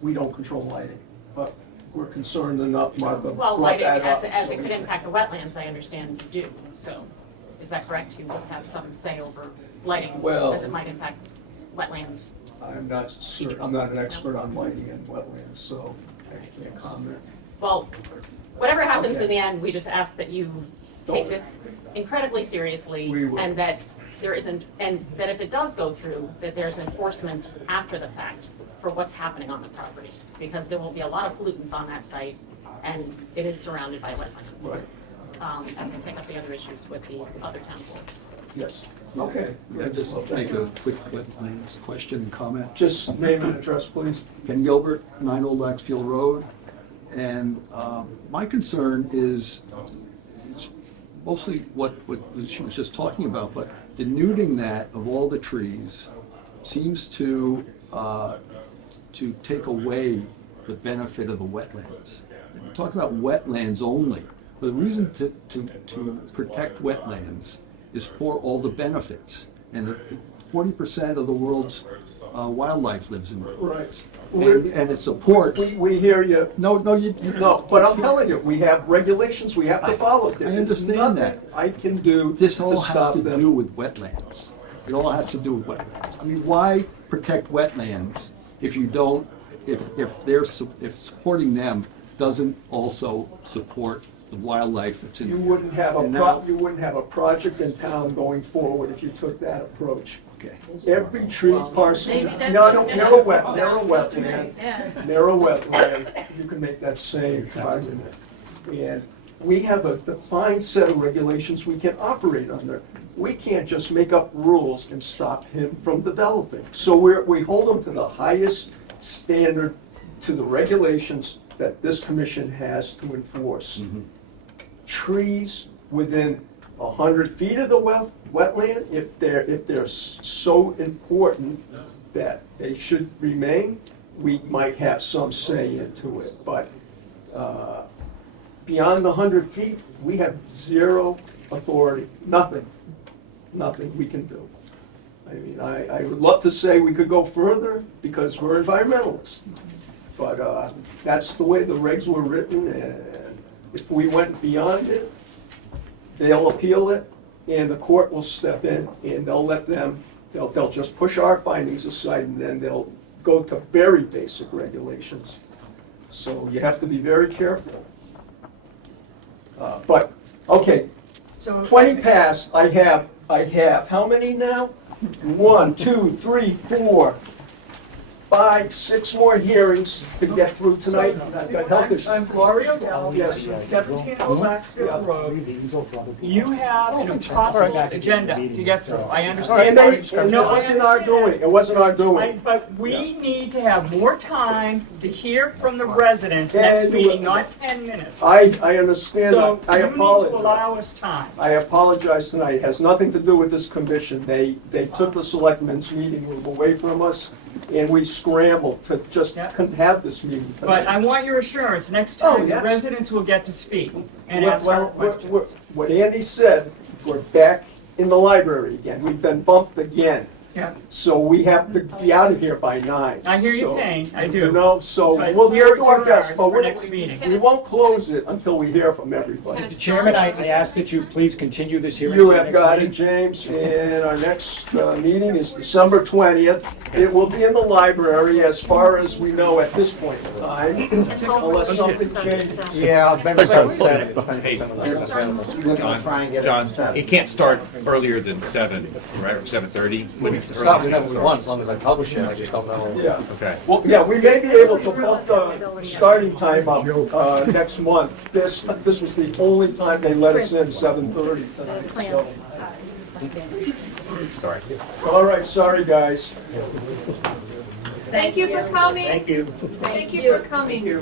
we don't control lighting, but we're concerned enough, Martha well, brought lighting, that up. as so it could impact the wetlands, I understand you do. So is that correct? You would have some say over lighting Well- as it might impact wetlands? I'm not certain, I'm not an expert on lighting and wetlands, so I can't comment. Well, whatever happens Okay. in the end, we just ask that you take Don't- this incredibly seriously. We will. And that there isn't, and that if it does go through, that there's enforcement after the fact for what's happening on the property. Because there will be a lot of pollutants on that site, and it is surrounded by wetlands. Right, And we'll take up the other issues with the other town boards. yes, okay. I'd just make a quick wetlands question and comment. Just name and address, please. Ken Gilbert, 9 Old Axfield Road. And my concern is it's mostly what she was just talking about, but denuding that of all the trees seems to take away the benefit of the wetlands. We're talking about wetlands only. The reason to protect wetlands is for all the benefits. And 40% of the world's wildlife lives in wetlands. Right. And it supports. We hear you. No, No, but I'm telling you, we have regulations we have to follow. I understand that. I can do This to all has stop to them. do with wetlands. It all has to do with wetlands. I mean, why protect wetlands if you don't, if supporting them doesn't also support the wildlife that's in You there? wouldn't have And now- you wouldn't have a project in town going forward if you took that approach. Okay. Every tree parcel, Maybe that's narrow what- wetland, you can make that same argument. And we have a defined set of regulations we can operate under. We can't just make up rules and stop him from developing. So we hold him to the highest standard, to the regulations that this commission has to enforce. Trees within 100 feet of the wetland, if they're so important that they should remain, we might have some say into it. But beyond the 100 feet, we have zero authority, nothing we can do. I mean, I would love to say we could go further because we're environmentalists. But that's the way the regs were written, and if we went beyond it, they'll appeal it, and the court will step in, and they'll just push our findings aside, and then they'll go to very basic regulations. So you have to be very careful. But, okay, So 20 passed, I have, how many now? 1, 2, 3, 4, 5, 6 more hearings to get through tonight. God help us. I'm Gloria O'Dell, Yes. 17 Old Knoxville Road. You have an impossible agenda to get through. I understand. And it wasn't our doing, it wasn't our doing. But we need to have more time to hear from the residents And next you- meeting, not 10 minutes. I understand So that, I you need to apologize. allow us time. I apologize tonight, it has nothing to do with this commission. They took the selectmen's meeting away from us, and we scrambled to just Yeah. have this meeting But tonight. I want your assurance, next Oh, time the yes. residents will get to speak and Well, answer our well, questions. what Andy said, we're back in the library again, we've been bumped again. Yeah. So we have to be out of here by 9. I hear So, your pain, I do. You know, so But we'll here's do our yours best, but for next meeting. we won't close it until we hear from everybody. Mr. Chairman, I ask that you please continue this hearing. You to the have next got it, meeting. James, and our next meeting is December 20th. It will be in the library as far as we know at this point in time, unless something changes. Yeah, I've been Sorry. said. We're gonna try and get it John, at 7. it can't start earlier than 7, right, or 7:30? We can start whenever we want, as long as I publish it, I just don't know. Yeah. Okay. Well, yeah, we may be able to bump the starting time up next month. This was the only time they let us in, 7:30 tonight, so. Sorry. All right, sorry, guys. Thank you for coming. Thank you. Thank you for coming.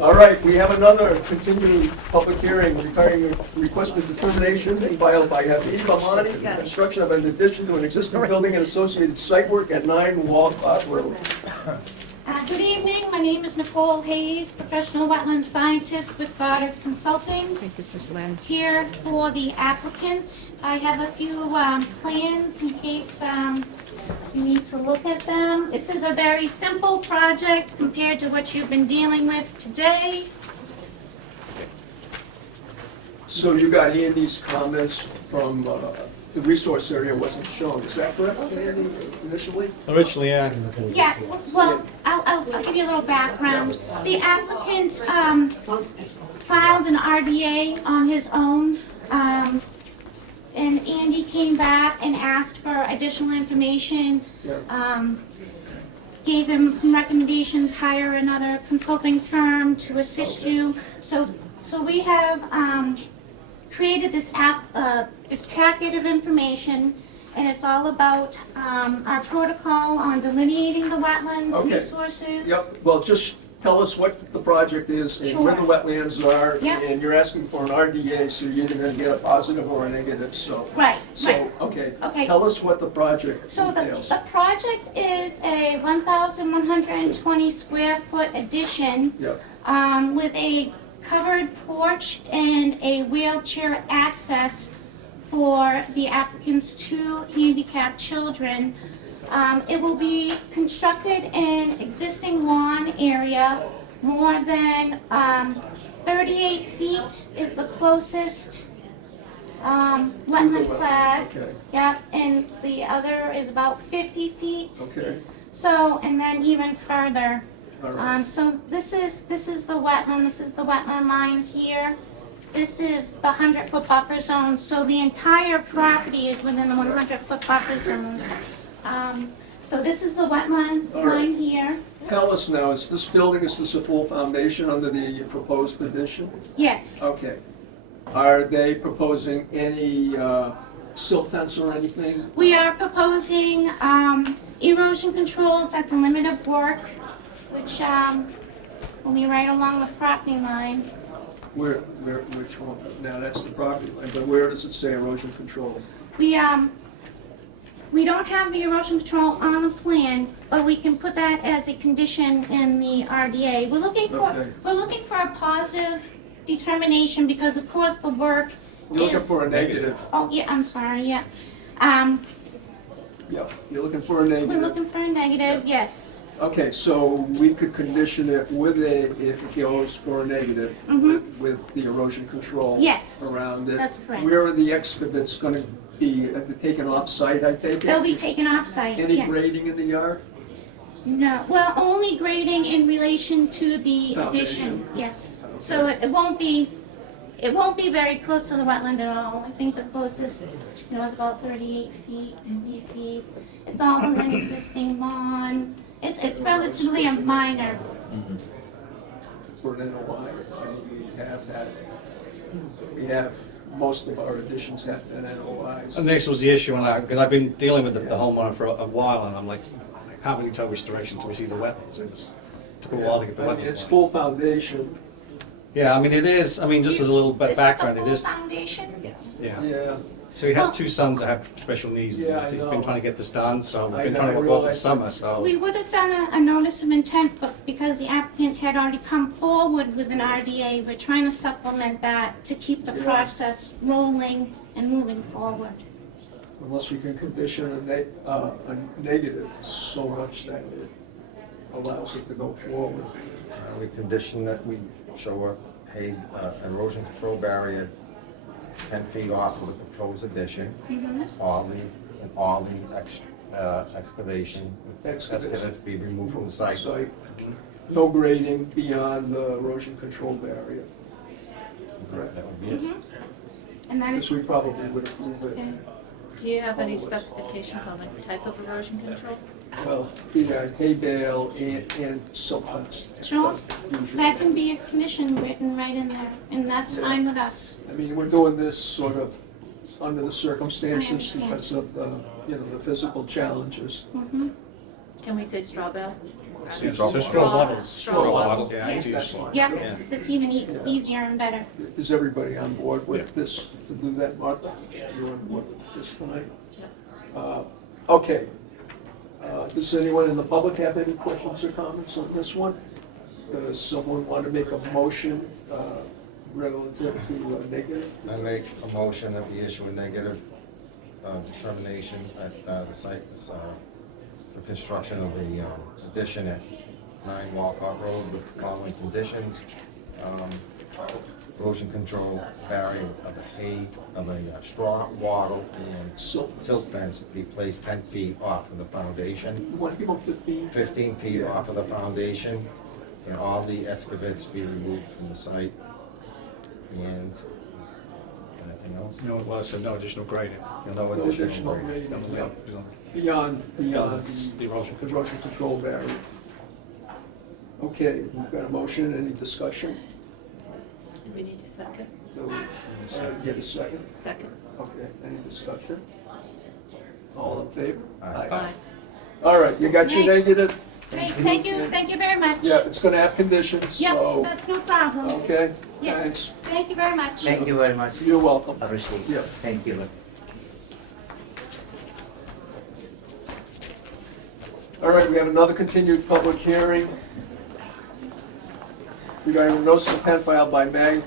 All right, we have another continuing public hearing regarding a requested determination filed by Habib Bahani, for construction of an addition to an existing building and associated site work at 9 Walcott Road. Good evening, my name is Nicole Hayes, professional wetland scientist with Goddard Consulting. I think this is Lynn's. Here for the applicant. I have a few plans in case you need to look at them. This is a very simple project compared to what you've been dealing with today. So you got Andy's comments from the resource area wasn't shown, is that correct, Andy, initially? Originally, yeah. Yeah, well, I'll give you a little background. The applicant filed an RDA on his own, and Andy came back and asked for additional information, gave him some recommendations, hire another consulting firm to assist you. So we have created this this packet of information, and it's all about our protocol on delineating the wetlands, Okay. resources. Yep, well, just tell us what the project is and where the Sure. wetlands are. Yep. And you're asking for an RDA, so you're either gonna get a positive or a negative, so. Right, So, right. okay, Okay. tell us what the project So entails. the project is a 1,120 square foot addition Yep, with a covered porch and a wheelchair access for the applicant's 2 handicapped children. It will be constructed in existing lawn area. More than 38 feet is the closest wetland flag. okay, Yep, and the other is about 50 feet. okay, So, and then even further. all right. So this is the wetland, this is the wetland line here. This is the 100-foot buffer zone, so the entire property is within the 100-foot buffer zone. So this is the wetland All right. line here. Tell us now, is this a full foundation under the proposed addition? Yes, Okay. Are they proposing any silt fence or anything? we are proposing erosion controls at the limit of work, which will be right along the property line. Which one? Now, that's the property line, but where does it say erosion control? We don't have the erosion control on the plan, but we can put that as a condition in the RDA. Okay. We're looking for a positive determination because of course the work You're looking is. for a negative. Oh, yeah, I'm sorry, yeah. Yeah, you're looking for a We're negative. looking for a negative, yes. Okay, so we could condition it with if it goes for a negative, with the erosion control Yes, around it. that's correct. Where are the excavates gonna be taken off-site, I take it? They'll be taken off-site, Any yes. grading in the yard? No, well, only grading in relation to the Foundation. addition, yes. So it won't be very close to the wetland at all. I think the closest, is about 38 feet, 50 feet. It's all on an existing lawn. It's relatively a minor. For an NOI, we have, most of our additions have been NOIs. And this was the issue, because I've been dealing with the homeowner for a while, and I'm like, I can't really tell which direction till we see the wetlands. It took a while to get the I mean, wetlands. it's full foundation, Yeah, I mean, it is, I mean, just as a little bit This background, it is is, the full foundation? Yes. yeah. yeah. So he has two sons that have special needs. Yeah, I He's know. been trying to get this done, so we've I been know, trying I to work all realize this summer, so. We would have done a notice of intent, but because the applicant had already come forward with an RDA, we're trying to supplement that to keep the process rolling and moving forward. Unless we can condition a negative so much that it allows it to go forward. We condition that we show a erosion control barrier 10 feet off of the proposed addition. All the excavation, excavates be removed from the site. Site, no grading beyond the erosion control barrier. That would be it. And that This is, we probably would approve it. okay. Do you have any specifications on the type of erosion control? Well, yeah, hay bale and silt fence. Sure. Usually. That can be a condition written right in there, and that's fine with us. I mean, we're doing this sort of under the circumstances understand. because of, the physical challenges. Can we say straw bale? So straw bottles. Straw bottles. Yeah, I Yes. use one. Yeah, Yeah. that's even easier and better. Is everybody on board with this, to do that, Martha? You're on board with this tonight? Okay. Does anyone in the public have any questions or comments on this one? Does someone want to make a motion relative to negative? I make a motion that we issue a negative determination at the site, for construction of the addition at 9 Walcott Road with the following conditions. Erosion control barrier of a straw wattle and silt fence be placed 10 feet off of the foundation. You want to give them 15? 15 feet off of the foundation, and all the excavates be removed from the site. And anything else? No, well, I said no additional grading. No No additional grade. grading, No, yeah. no. Beyond The erosion. the erosion control barrier. Okay, we've got a motion, any discussion? Do we need a second? So, get a second? Second. Okay, any discussion? All in favor? Aye. All right, you got your Great. negative? Great, thank you very much. Yeah, it's gonna have conditions, Yep, so, that's no problem. okay, Yes, thanks. thank you very much. Thank you very much. You're welcome. Appreciate Yeah. it. Thank you. All right, we have another continued public hearing regarding a notice of intent filed by Mag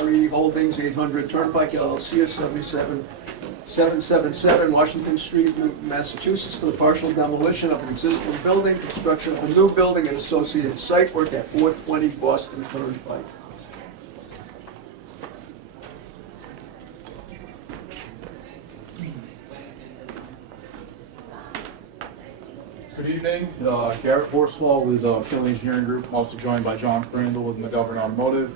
RE Holdings, 800 Turnpike LLC, 777 Washington Street, Newton, Massachusetts, for the partial demolition of an existing building, construction of a new building and associated site work at 420 Boston Turnpike. Good evening, Garrett Horsfall with Philly Engineering Group, I'm also joined by John Crandall with McGovern Automotive,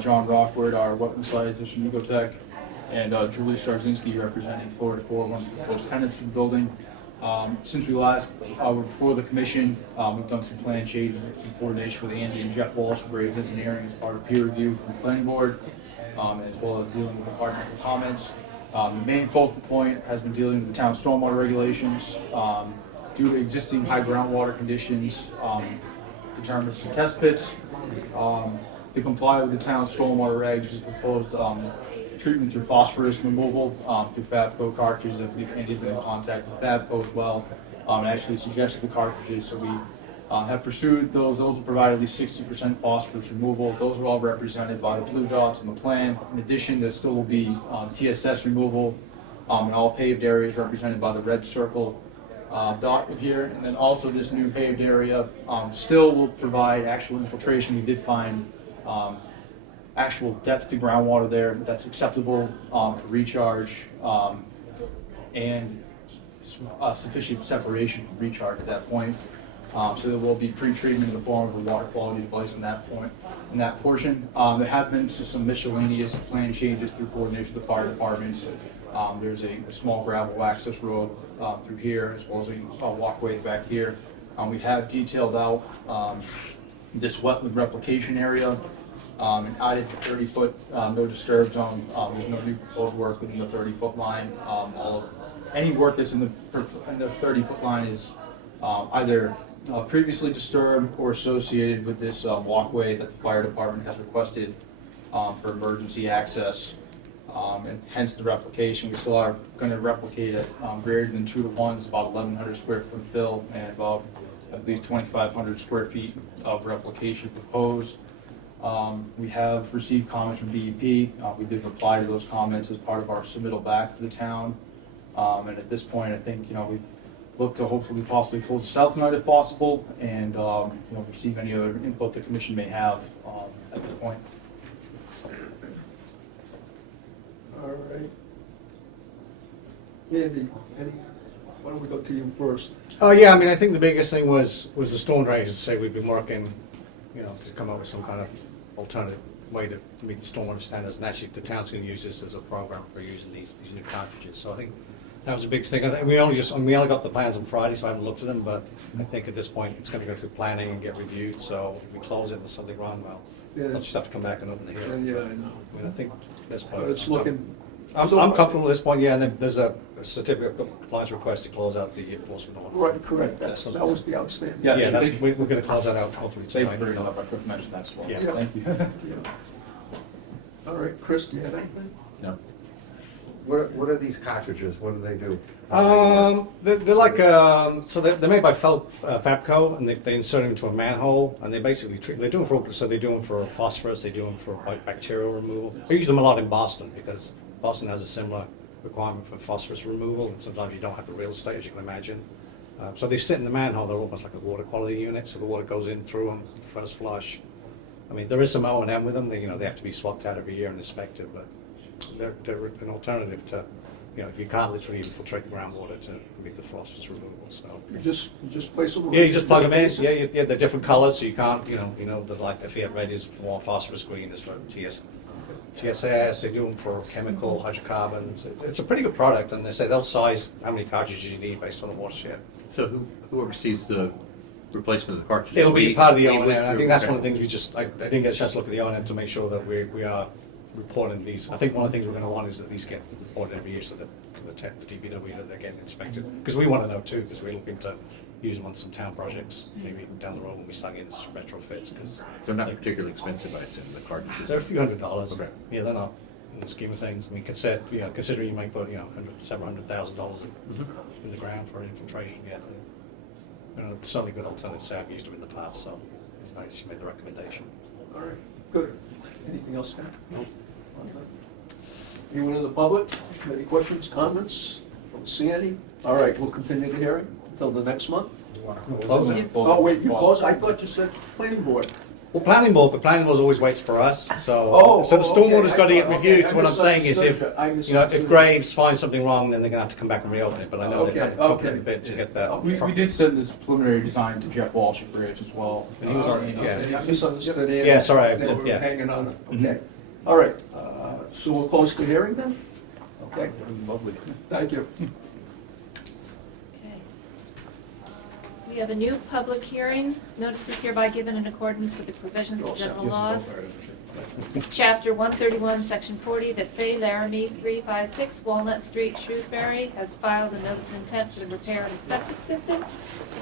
John Rockwood, our weapon site addition Ecotech, and Julie Starzinski representing Florida Core, one of the proposed tenants of the building. Since we last were before the commission, we've done some plan changes in coordination with Andy and Jeff Walsh, Graves Engineering, as part of peer review from the planning board, as well as dealing with departmental comments. The main focal point has been dealing with the town stormwater regulations. Due to existing high groundwater conditions, determined from test pits, to comply with the town's stormwater regs, we proposed treatment through phosphorus removal through Fabco cartridges. Andy's been in contact with Fabco as well, and actually suggested the cartridges. So we have pursued those. Those will provide at least 60% phosphorus removal. Those are all represented by the blue dots in the plan. In addition, there still will be TSS removal in all paved areas represented by the red circle dot here, and then also this new paved area still will provide actual infiltration. We did find actual depth to groundwater there that's acceptable for recharge and sufficient separation from recharge at that point. So there will be pre-treatment in the form of a water quality device in that point, in that portion. There have been just some miscellaneous plan changes through coordination with the fire department. There's a small gravel access road through here, as well as a walkway back here. We have detailed out this wetland replication area and added the 30-foot no disturb zone. There's no new proposed work within the 30-foot line. Any work that's in the 30-foot line is either previously disturbed or associated with this walkway that the fire department has requested for emergency access, and hence the replication. We still are going to replicate it greater than 2 to 1, it's about 1,100 square foot fill, and about, I believe, 2,500 square feet of replication proposed. We have received comments from DEP. We did reply to those comments as part of our submittal back to the town. And at this point, I think, we look to hopefully possibly close this out tonight if possible, and, receive any other input the commission may have, at this point. All right. Andy, why don't we go to you first? Oh, yeah, I mean, I think the biggest thing was the storm drainage. To say we've been working, to come up with some kind of alternative way to meet the stormwater standards, and actually the town's going to use this as a program for using these new cartridges. So I think that was the biggest thing. I think we only got the plans on Friday, so I haven't looked at them, but I think at this point it's going to go through planning and get reviewed. So if we close it and there's something wrong, well, we'll just have to come back and open the hearing. Yeah, I know. I mean, I think at this point It's looking. I'm comfortable at this point, yeah, and then there's a certificate of compliance request to close out the enforcement order. Right, correct, that was the outstanding. Yeah, we're going to close that out hopefully Thank you tonight. for bringing that up. I could have mentioned that as well. Yeah. Thank you. All right, Chris, do you have anything? No. What are these cartridges? What do they do? They're like, so they're made by Fabco, and they insert them into a manhole, and they basically treat, they do them for phosphorus, they do them for bacterial removal. They use them a lot in Boston, because Boston has a similar requirement for phosphorus removal, and sometimes you don't have the real estate, as you can imagine. So they sit in the manhole, they're almost like a water quality unit, so the water goes in through them, the first flush. I mean, there is some O&M with them, they have to be swapped out every year and inspected, but they're an alternative to, if you can't literally infiltrate the groundwater to make the phosphorus removal, so. You just place them. Yeah, you just plug them in, yeah, they're different colors, so you can't, there's like the Fiat Red is for phosphorus, green is for TSS, they do them for chemical, hydrocarbons. It's a pretty good product, and they say they'll size how many cartridges you need based on the watershed. So who oversees the replacement of the cartridges? It'll be part of the We O&M, went I through- think that's okay. one of the things I didn't get a chance to look at the O&M to make sure that we are reporting these. I think one of the things we're going to want is that these get reported every year so that the DPW, that they're getting inspected. Because we want to know too, because we're looking to use them on some town projects, maybe down the road when we start getting some retrofits, because They're not particularly expensive, I assume, the cartridges. they're a few $100s. Okay. Yeah, they're not in the scheme of things. I mean, considering you might put, several $100,000 in the ground for infiltration, yeah. It's certainly a good alternative. Say I've used them in the past, so I just made the recommendation. All right, good. Anything else, Ken? No. Anyone in the public? Any questions, comments? Don't see any? All right, we'll continue the hearing until the next month. Close it. Oh, wait, you closed? I thought you said planning board. Well, planning board always waits for us, so Oh, so the stormwater's okay, got to get okay, reviewed. I So what I'm saying is, if misunderstood. if Graves finds something wrong, then they're gonna have to come back and reopen it. But I know Okay, they're kind of okay. a bit to get that. We did send this preliminary design to Jeff Walsh at Graves as well. And he was on, Okay, yeah. I misunderstood. Andy. Yeah, sorry, They were yeah. hanging on it. Okay. All right, so we'll close the hearing then? Okay, Lovely. thank you. Okay. We have a new public hearing. Notice is hereby given in accordance with the provisions of general laws. Chapter 131, Section 40, that Fay Laramie, 356 Walnut Street, Shrewsbury, has filed a notice of intent for the repair of a septic system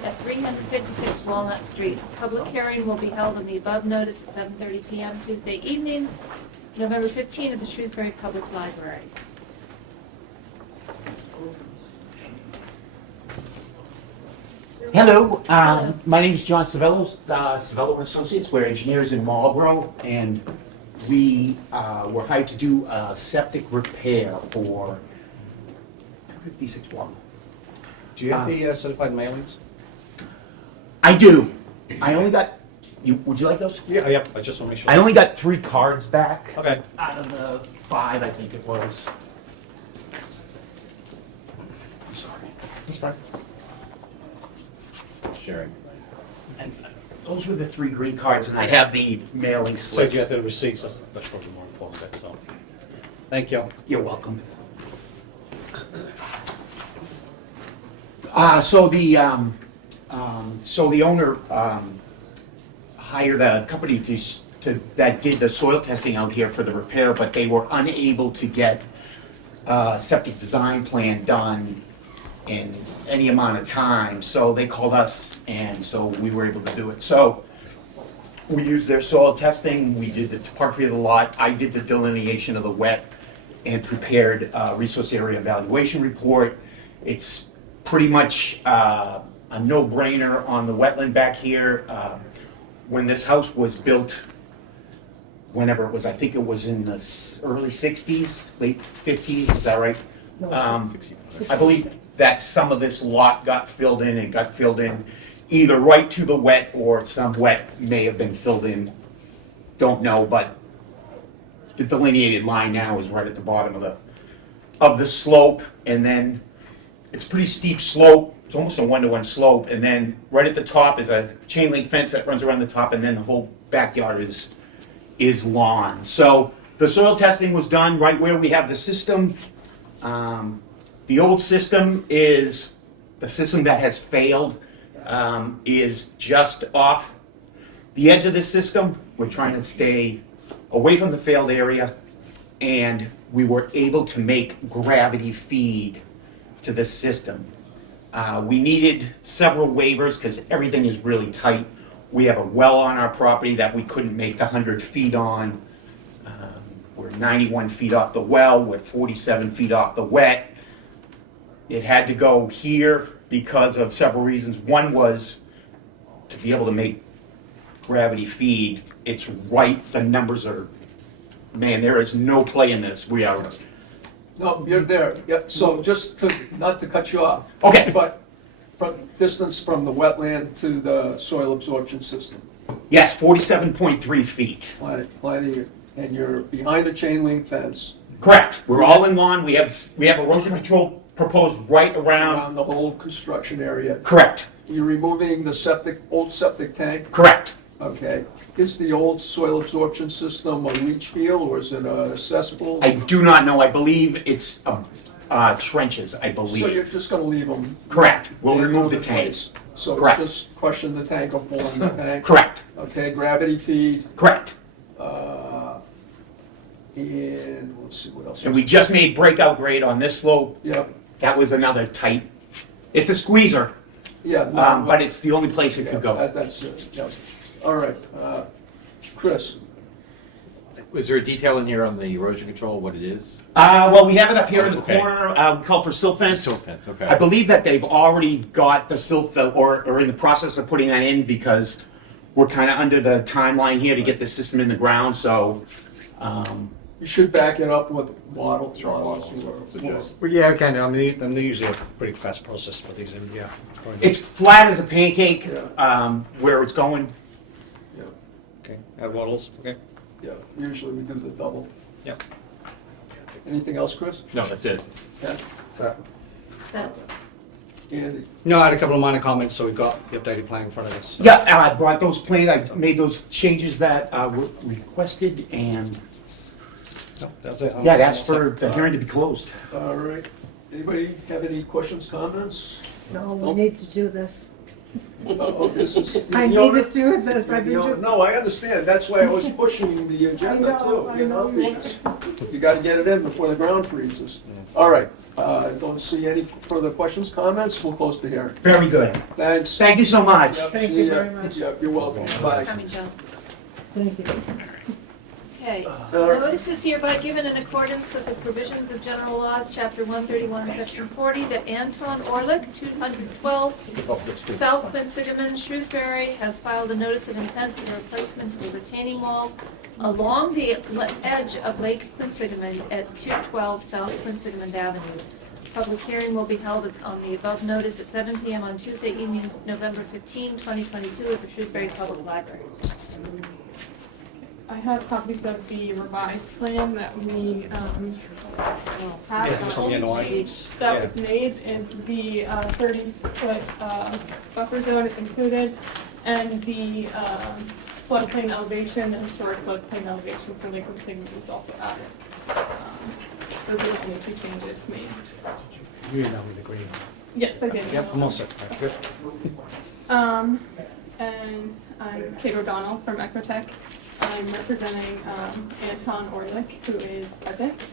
at 356 Walnut Street. Public hearing will be held on the above notice at 7:30 p.m. Tuesday evening, November 15, at the Shrewsbury Public Library. Hello, my name is John Savello, Savello and Associates. We're engineers in Marlboro, and we were hired to do a septic repair for 56 Walnut. Do you have the certified mailings? I do. I only got, would you like those? Yeah, yeah. I just want to make sure. I only got 3 cards back. Okay. Out of the 5, I think it was. I'm sorry. That's fine. Sharing. And those were the 3 green cards, and I have the mailing So slips. you have the receipts, that's probably more important, bit, so. Thank you. You're welcome. So the owner hired a company that did the soil testing out here for the repair, but they were unable to get a septic design plan done in any amount of time, so they called us, and so we were able to do it. So we used their soil testing, we did the topography of the lot, I did the delineation of the wet, and prepared a resource area evaluation report. It's pretty much a no-brainer on the wetland back here. When this house was built, whenever it was, I think it was in the early 60s, late 50s, is that right? I believe that some of this lot got filled in, and got filled in either right to the wet, or some wet may have been filled in, don't know, but the delineated line now is right at the bottom of the slope, and then it's a pretty steep slope. It's almost a 1-to-1 slope, and then right at the top is a chain link fence that runs around the top, and then the whole backyard is lawn. So the soil testing was done right where we have the system. The old system is the system that has failed, is just off the edge of this system. We're trying to stay away from the failed area, and we were able to make gravity feed to this system. We needed several waivers because everything is really tight. We have a well on our property that we couldn't make 100 feet on. We're 91 feet off the well, we're 47 feet off the wet. It had to go here because of several reasons. One was to be able to make gravity feed. It's right, the numbers are, man, there is no play in this. We are. No, you're there. Yeah, so just to, not to cut you off. Okay. But from distance from the wetland to the soil absorption system. Yes, 47.3 feet. Plenty, and you're behind the chain link fence. Correct. We're all in lawn. We have erosion control proposed right around. The whole construction area. Correct. You're removing the old septic tank? Correct. Okay. Is the old soil absorption system a leach field, or is it a cesspool? I do not know. I believe it's trenches, I believe. So you're just gonna leave them? Correct. We'll remove the tanks. So Correct. it's just crushing the tank or pulling the tank? Correct. Okay, gravity feed, Correct. and let's see what else. And we just made breakout grade on this slope. Yep, That was another tight. It's a squeezer, yeah. no, but it's the only place it could go. That's it, yep. All right, Chris, Is there a detail in here on the erosion control, what it is? Well, we have it up here in the Okay. corner. We call for silt fence. Silt fence, okay. I believe that they've already got the silt fence, or are in the process of putting that in, because we're kind of under the timeline here to get the system in the ground, so. you should back it up with wattles So just- Well, yeah, okay, I mean, they're usually a pretty fast process for these, and yeah. It's flat as a pancake, where it's going. Okay, add wattles, okay? Yeah, usually we do the double. Yep. Anything else, Chris? No, that's it. Yeah, So, Andy? No, I had a couple of minor comments, so we've got the updated plan in front of us. Yeah, I brought those plans, I made those changes that were requested, and No, that's it. yeah, that's for the hearing to be closed. All right, anybody have any questions, comments? No, we need to do this. Oh, this is. I need to do this. I've been doing. No, I understand, that's why I was pushing the agenda too. I know. because You gotta get it in before the ground freezes. All right, I don't see any further questions, comments, we'll close the hearing. Very good. Thanks. Thank you so much. Yep, Thank see you ya. very much. Yep, you're welcome, bye. Coming, Joe. Thank you. Okay, notice is hereby given in accordance with the provisions of general laws, chapter 131, section 40, that Anton Orlick, 212 South Quinsigamon, Shrewsbury, has filed a notice of intent for the replacement of a retaining wall along the edge of Lake Quinsigamon at 212 South Quinsigamon Avenue. Public hearing will be held on the above notice at 7 p.m. on Tuesday evening, November 15, 2022, at the Shrewsbury Public Library. I have copies of the revised plan that we have. Yeah, this one, yeah, no, I- Change that yeah. was made is the 30-foot buffer zone is included. And the floodplain elevation, the historic floodplain elevation for Lakewood Sigmund was also added. Those are the only two changes made. You know me the green. Yes, I did. Yep, I'm all set. Good. And I'm Kate O'Donnell from Ecotech. I'm representing Anton Orlick, who is present.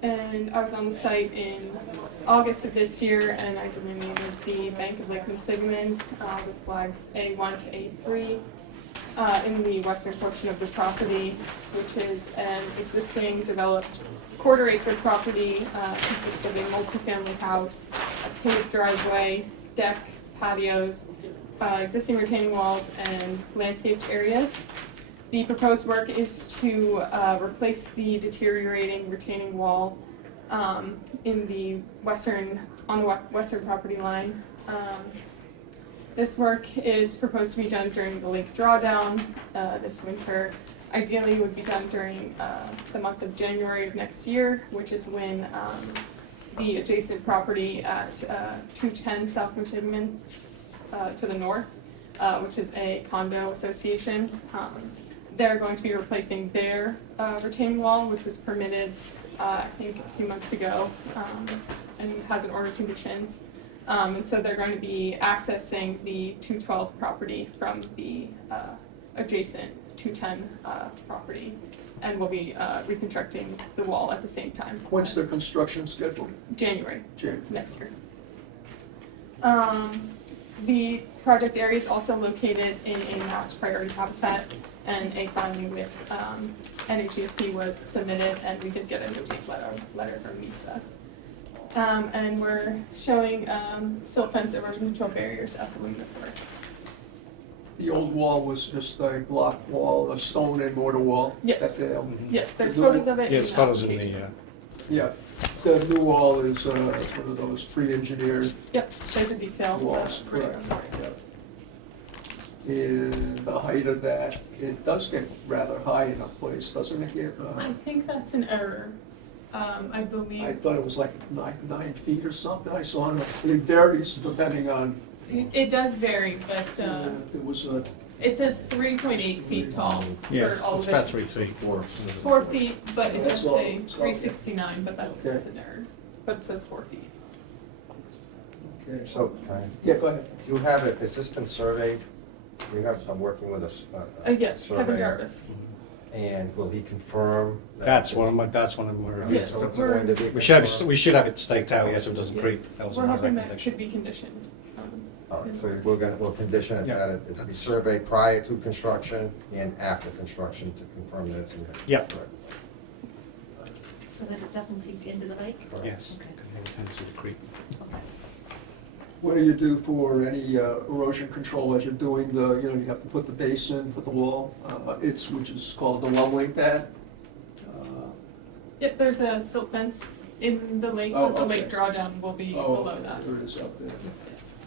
And I was on the site in August of this year, and I delineated the Bank of Lakewood Sigmund with flags A1 to A3 in the western portion of the property, which is an existing developed quarter-acre property, consists of a multifamily house, a paved driveway, decks, patios, existing retaining walls, and landscaped areas. The proposed work is to replace the deteriorating retaining wall on the western property line. This work is proposed to be done during the lake drawdown this winter. Ideally, it would be done during the month of January of next year, which is when the adjacent property at 210 South Michigan to the north, which is a condo association. They're going to be replacing their retaining wall, which was permitted, I think, a few months ago, and has an order of conditions. And so they're going to be accessing the 212 property from the adjacent 210 property, and will be reconstructing the wall at the same time. What's their construction schedule? January January. next year. The project area is also located in a mapped priority habitat, and a filing with NHESP was submitted, and we did get a no-take letter from Lisa. And we're showing silt fence erosion control barriers at the limit of work. The old wall was just a block wall, a stone and mortar wall? Yes. That failed? Yes, there's photos of it. Yeah, it's photos in the, Yeah, the new wall is one of those pre-engineered Yep, there's a detail. walls, right correct. on the right. Yep. And the height of that, it does get rather high in a place, doesn't it here? I think that's an error. I believe. I thought it was like 9 feet or something, I saw it, it varies depending on, It does vary, but it was a, it says 3.8 feet tall yes, for all it's of about it. 3 feet. 4 feet, but it does That's all. say It's all. 369, but that's an error. But it says 4 feet. okay. So, Yeah, go ahead. you have it, has this been surveyed? You have, I'm working with a Yes, Kevin surveyor. Jarvis. And will he confirm? that That's it's- one of my, that's one of my. Okay, Yes, so it's we're- going to be We should have, confirmed? we should have it staked out, yes, so it doesn't creep. Yes, That was we're my hoping that recommendation. could be conditioned. All right, so we'll condition it Yeah. that it be surveyed prior to construction and after construction to confirm that it's in. Yep. Correct. So that it doesn't creep into the lake? Correct. Yes, because they have a tendency to creep. What do you do for any erosion control as you're doing the, you have to put the base in, put the wall, which is called the well link pad? Yep, there's a silt fence in the lake, Oh, but the okay. lake drawdown will be Oh, below that. there it is up there. Yes.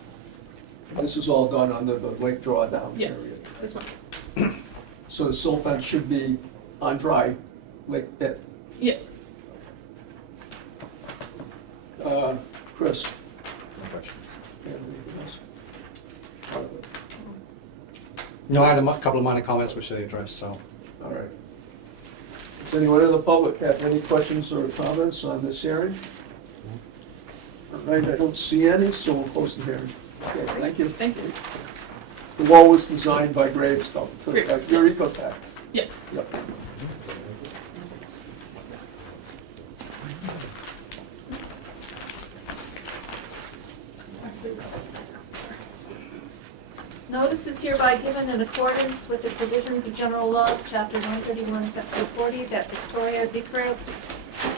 This is all done under the lake drawdown area. Yes, this one. So the silt fence should be on dry lake bed. Yes. Chris? No question. you have anything else? No, I had a couple of minor comments which they addressed, so. All right. Does anyone in the public have any questions or comments on this hearing? All right, I don't see any, so we'll close the hearing. Okay, thank you. Thank you. The wall was designed by Gravestone. Graves, Your yes. Ecotech. Yes. Yep. Notice is hereby given in accordance with the provisions of general laws, chapter 131, section 40, that Victoria Vickra,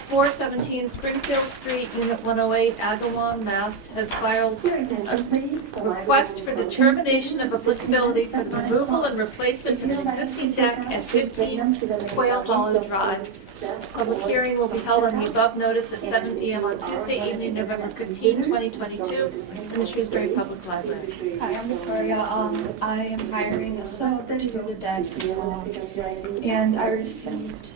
417 Springfield Street, unit 108, Agawam, Mass, has filed a request for determination of applicability for the removal and replacement of an existing deck at 15 Quail Hollow Drive. Public hearing will be held on the above notice at 7 p.m. on Tuesday evening, November 15, 2022, in the Shrewsbury Public Library. Hi, I'm Victoria. I am hiring a sub to do the deck, and I received.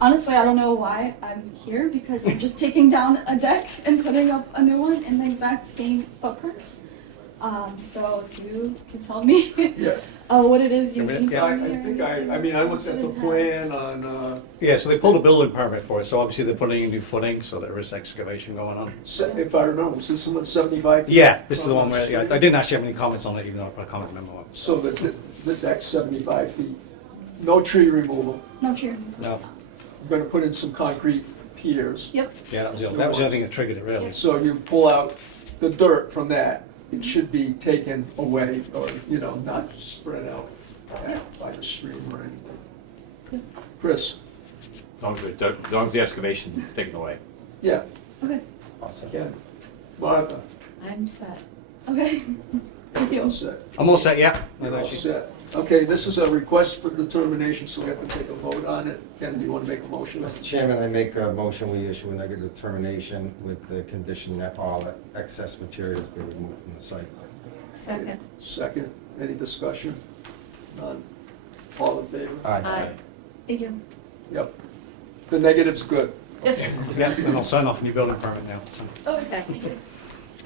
Honestly, I don't know why I'm here because I'm just taking down a deck and putting up a new one in the exact same footprint. So if you can tell me Yeah. what it is you need Yeah. from me. I think I mean, I looked at the plan on, Yeah, so they pulled a building permit for it, so obviously they're putting in new footing, so there is excavation going on. if I remember, was this the one 75 feet? Yeah, this is the from one where, yeah, street? I didn't actually have any comments on it, even though I put a comment memo on it. So the deck's 75 feet, no tree removal. No cheer. No, I'm gonna put in some concrete piers. Yep. yeah, that was the only thing that triggered it, really. So you pull out the dirt from that, it should be taken away, or, you know, not spread out by the stream or anything. Chris? As long as the excavation is taken away. Yeah. Okay. Ken? Martha? I'm set. Okay. Thank you. All set. I'm all set, yeah. All set. Okay, this is a request for determination, so we have to take a vote on it. Ken, do you want to make a motion? Mr. Chairman, I make a motion, we issue a negative determination with the condition that all excess materials be removed from the site. Second. Second. Any discussion? None. All in favor? Aye. Thank you. Yep. The negative's good. Yes. Yeah, and I'll sign off a new building permit now, so. Okay.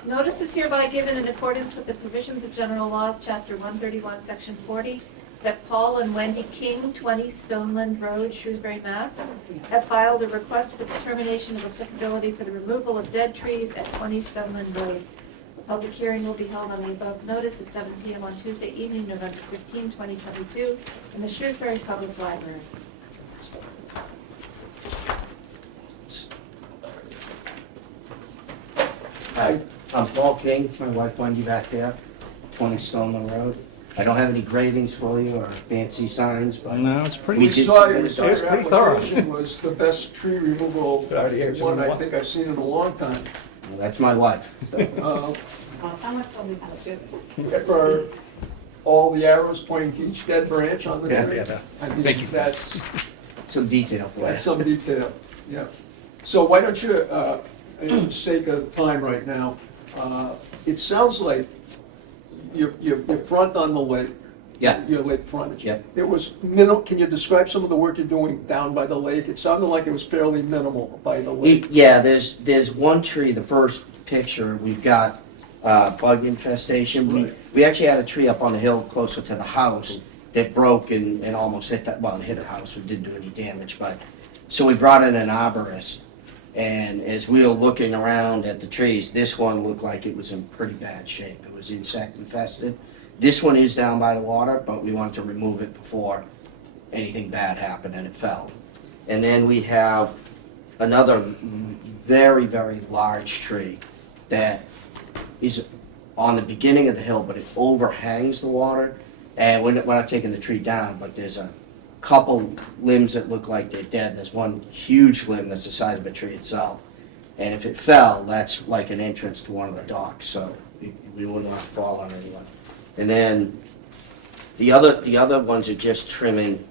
Notice is hereby given in accordance with the provisions of general laws, chapter 131, section 40, that Paul and Wendy King, 20 Stoneland Road, Shrewsbury, Mass., have filed a request for determination of applicability for the removal of dead trees at 20 Stoneland Road. A public hearing will be held on the above notice at 7 p.m. on Tuesday evening, November 15, 2022, in the Shrewsbury Public Library. Hi, I'm Paul King, my wife Wendy back there, 20 Stoneman Road. I don't have any gradings for you or fancy signs, but No, it's pretty, We We did saw submit your it, though. It's pretty thorough. application was the best tree removal one I think I've seen in a long time. that's my wife. Uh, For all the arrows pointing to each dead branch on the Yeah, tree. yeah. I mean, Thank you. that's Some detail for That's you. some detail, yeah. So why don't you, in the sake of time right now, it sounds like your front on the lake. Yeah. Your lake frontage. Yep. It was minimal, can you describe some of the work you're doing down by the lake? It sounded like it was fairly minimal by the lake. Yeah, there's one tree, the first picture, we've got bug infestation. We actually had a tree up on the hill closer to the house that broke and almost hit that, well, it hit a house, it didn't do any damage, but, so we brought in an arborist. And as we were looking around at the trees, this one looked like it was in pretty bad shape. It was insect infested. This one is down by the water, but we wanted to remove it before anything bad happened and it fell. And then we have another very, very large tree that is on the beginning of the hill, but it overhangs the water. And we're not taking the tree down, but there's a couple limbs that look like they're dead. There's one huge limb that's the size of a tree itself. And if it fell, that's like an entrance to one of the docks, so we wouldn't want to fall on anyone. And then the other ones are just trimming.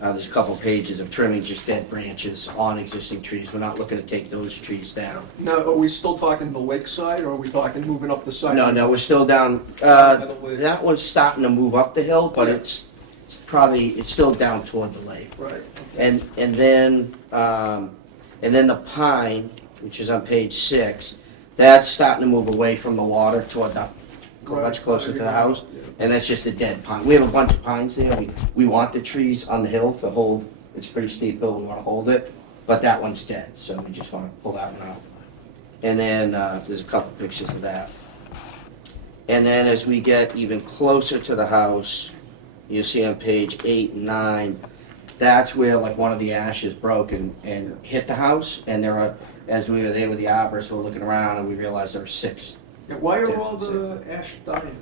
There's a couple pages of trimming just dead branches on existing trees. We're not looking to take those trees down. Now, are we still talking the lakeside, or are we talking moving up the side? No, we're still down. That one's starting to move up the hill, but it's still down toward the lake. Right. And then the pine, which is on page 6, that's starting to move away from the water toward the, much closer to the house. And that's just a dead pine. We have a bunch of pines there. We want the trees on the hill to hold, it's a pretty steep hill, we want to hold it. But that one's dead, so we just want to pull that one out. And then there's a couple pictures of that. And then as we get even closer to the house, you'll see on page 8 and 9, that's where like one of the ashes broke and hit the house. And there are, as we were there with the arborists, we were looking around and we realized there were 6. Yeah, why are all the ash dying?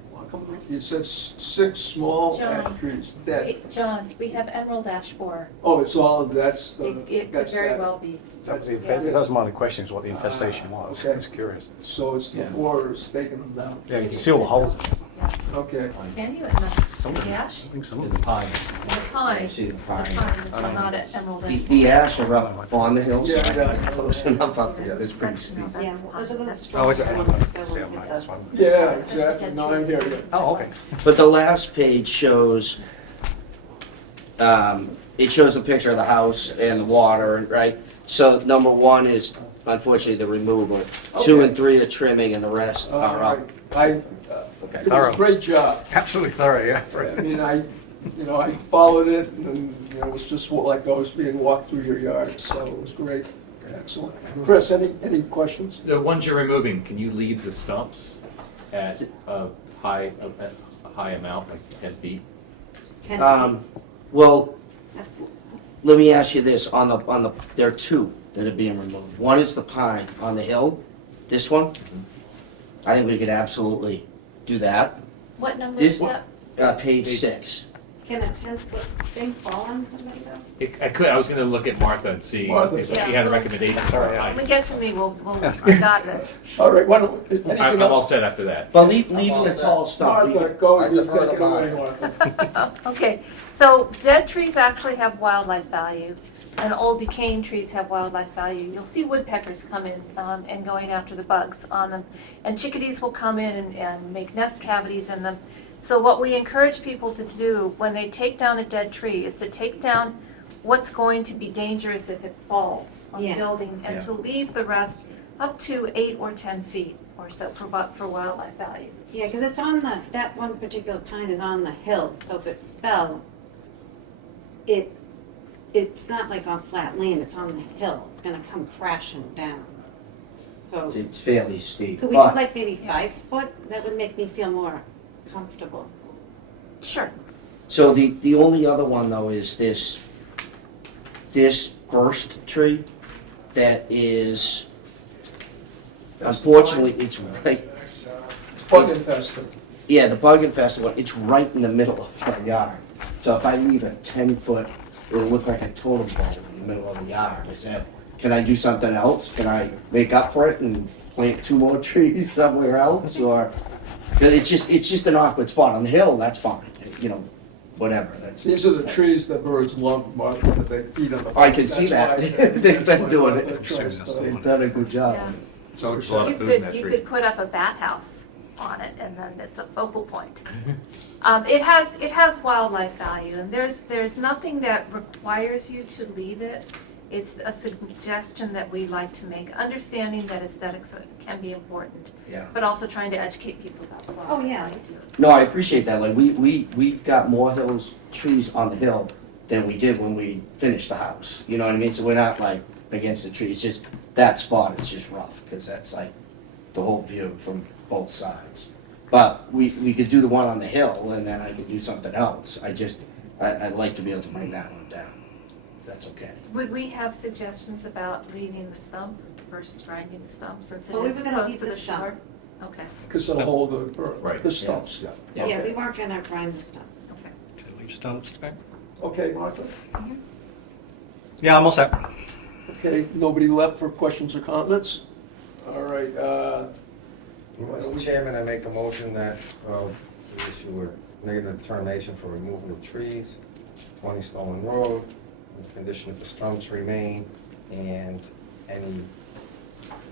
You said 6 small ash John. trees dead. Hey, John, we have emerald ash borer. Oh, it's all, that's the. It could that's very that. well be. That was my only question, is what the infestation was. okay. I was curious. So it's the borers taking them down. Yeah, you can see all the holes. Okay. Can you, in the ash? I think some of the pine. The pine. See the The pine. pine, which is not an emerald ash. The ash are up on the hill, so Yeah. close enough up there. It's pretty steep. Oh, is it? See, I'm right, this one. Yeah, exactly. No, I'm here, yeah. Oh, okay. But the last page shows it shows a picture of the house and the water, right? So number one is unfortunately the removal. 2 and 3 are trimming and the rest are up. It was a great job. Absolutely thorough, yeah. I mean, I followed it, and, it was just like I was being walked through your yard, so it was great. Excellent. Chris, any questions? The ones you're removing, can you leave the stumps at a high amount, like 10 feet? Well, let me ask you this, there are 2 that are being removed. One is the pine on the hill, this one. I think we could absolutely do that. What number This is one, that? page 6. Can a 10-foot thing fall on somebody though? I was gonna look at Martha and see if she had a recommendation for a When height. we get to me, I got this. All right, anything I'm all else? set after that. Well, leaving the tall stump. Martha, go, I you take defer to it away, Martha. Martha. Okay, so dead trees actually have wildlife value, and old decaying trees have wildlife value. You'll see woodpeckers come in and going after the bugs on them, and chickadees will come in and make nest cavities in them. So what we encourage people to do when they take down a dead tree is to take down what's going to be dangerous if it falls on the building, and to leave the rest up to 8 or 10 feet or so for wildlife value. Yeah, because it's on that one particular pine is on the hill, so if it fell, it's not like on flat land, it's on the hill. It's gonna come crashing down. So It's fairly steep. could we do but- like maybe 5 foot? That would make me feel more comfortable. Sure. So the only other one though is this first tree that is, unfortunately, it's right, It's bug infested. yeah, the bug infested one, it's right in the middle of my yard. So if I leave a 10-foot, it'll look like a totem pole in the middle of the yard. I said, can I do something else? Can I make up for it and plant 2 more trees somewhere else? Or, 'cause it's just an awkward spot. On the hill, that's fine, whatever. These are the trees that birds love, Martha, that they feed on the. I can see That's that. why- They've been doing that's it. why Martha tries to- They've done a good job. Yeah. So there's a lot You of food in that could, you tree. could put up a bathhouse on it, and then it's a focal point. It has wildlife value, and there's nothing that requires you to leave it. It's a suggestion that we like to make, understanding that aesthetics can be important, Yeah. but also trying to educate people about wildlife value too. No, I appreciate that. Like, we've got more trees on the hill than we did when we finished the house. You know what I mean? So we're not like against the trees, just that spot is just rough, because that's like the whole view from both sides. But we could do the one on the hill, and then I could do something else. I'd like to be able to bring that one down, if that's okay. Would we have suggestions about leaving the stump versus grinding the stump, since it Well, we is were gonna close leave to the the stump. shore? Okay. Because it'll hold the stumps. Yeah, we weren't gonna grind the stuff. Leave stumps, okay? Okay, Martha? Yeah, I'm all set. Okay, nobody left for questions or comments? All right, Mr. Chairman, I make a motion that we issue a negative determination for removal of trees, 20 Stolen Road, with the condition that the stumps remain, and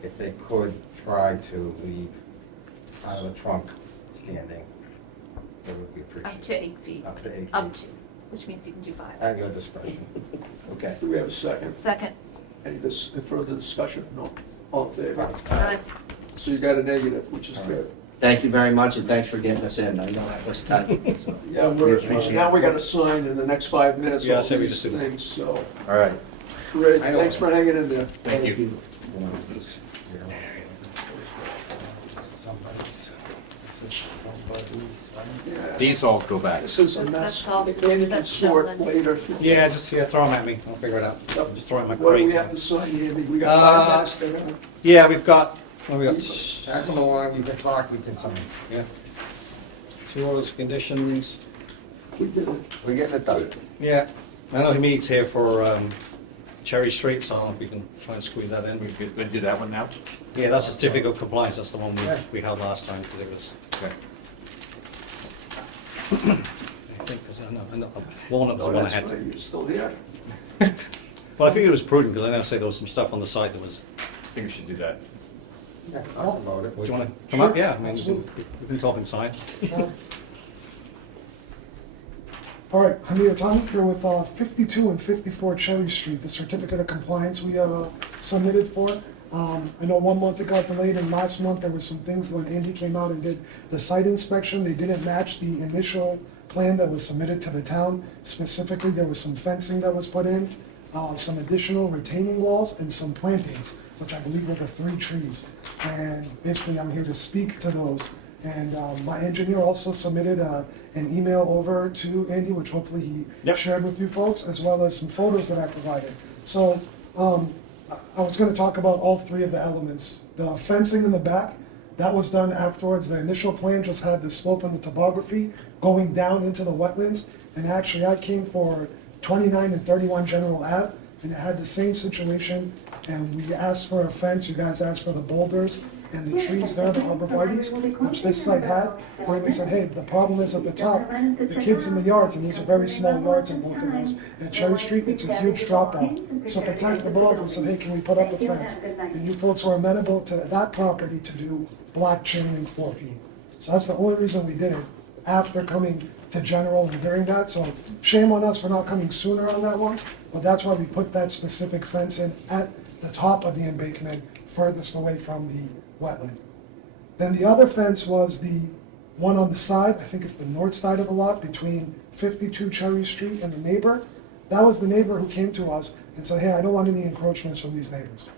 if they could, try to leave out of the trunk standing, that would be appreciated. Up to 8 feet. Up to 8 feet. Up to, which means you can do 5. At your discretion. Okay. do we have a second? Second. Any further discussion? No? All in favor? Aye. So you got a negative, which is good. Thank you very much, and thanks for getting us in. I know that was tight. So. Yeah, We appreciate now it. we got to sign in the next 5 minutes. Yeah, all so we these just do this. things, so, All right. great, I know. thanks for hanging in there. Thank you. Yeah. These all go back. This is a mess. That's all- Maybe you can that's sort Dublin. later. Yeah, just throw them at me. I'll figure it out. Just throw it in my What do we crate. have to sign, Andy? We got 5 minutes there. Yeah, we've got, Pass them along, you can talk, we can sign. yeah. 2 orders, conditions. We did it. We're getting it done. Yeah, I know he meets here for Cherry Street, so I don't know if we can try and squeeze that in. We do that one now? Yeah, that's a certificate of compliance, that's the one we held last time, because it was, Okay. I think, because I know, Walnut was the Oh, one I that's had to. right, you're still here. Well, I think it was prudent, because I know say there was some stuff on the site that was, I think we should do that. Yeah, talk about it. do you want to come up? Yeah, I mean, we can talk inside. All right, Hamid Atani here with 52 and 54 Cherry Street, the certificate of compliance we submitted for. I know 1 month it got delayed, and last month there was some things when Andy came out and did the site inspection, they didn't match the initial plan that was submitted to the town. Specifically, there was some fencing that was put in, some additional retaining walls, and some plantings, which I believe were the 3 trees. And basically, I'm here to speak to those. And my engineer also submitted an email over to Andy, which hopefully he shared with you folks, as well as some photos that I provided. So I was going to talk about all 3 of the elements. The fencing in the back, that was done afterwards. The initial plan just had the slope and the topography going down into the wetlands. And actually, I came for 29 and 31 General Ave, and it had the same situation. And we asked for a fence, you guys asked for the boulders and the trees there, the arborvitaes, which this site had. And then we said, hey, the problem is at the top, the kids in the yards, and these are very small yards in both of those. At Cherry Street, it's a huge drop off. So protect the bulb, we said, hey, can we put up a fence? And you folks were amenable to that property to do black chain link 4 feet. So that's the only reason we did it, after coming to general and hearing that. So shame on us for not coming sooner on that one, but that's why we put that specific fence in at the top of the embankment, furthest away from the wetland. Then the other fence was the one on the side, I think it's the north side of the lot, between 52 Cherry Street and the neighbor. That was the neighbor who came to us and said, hey, I don't want any encroachments from these neighbors.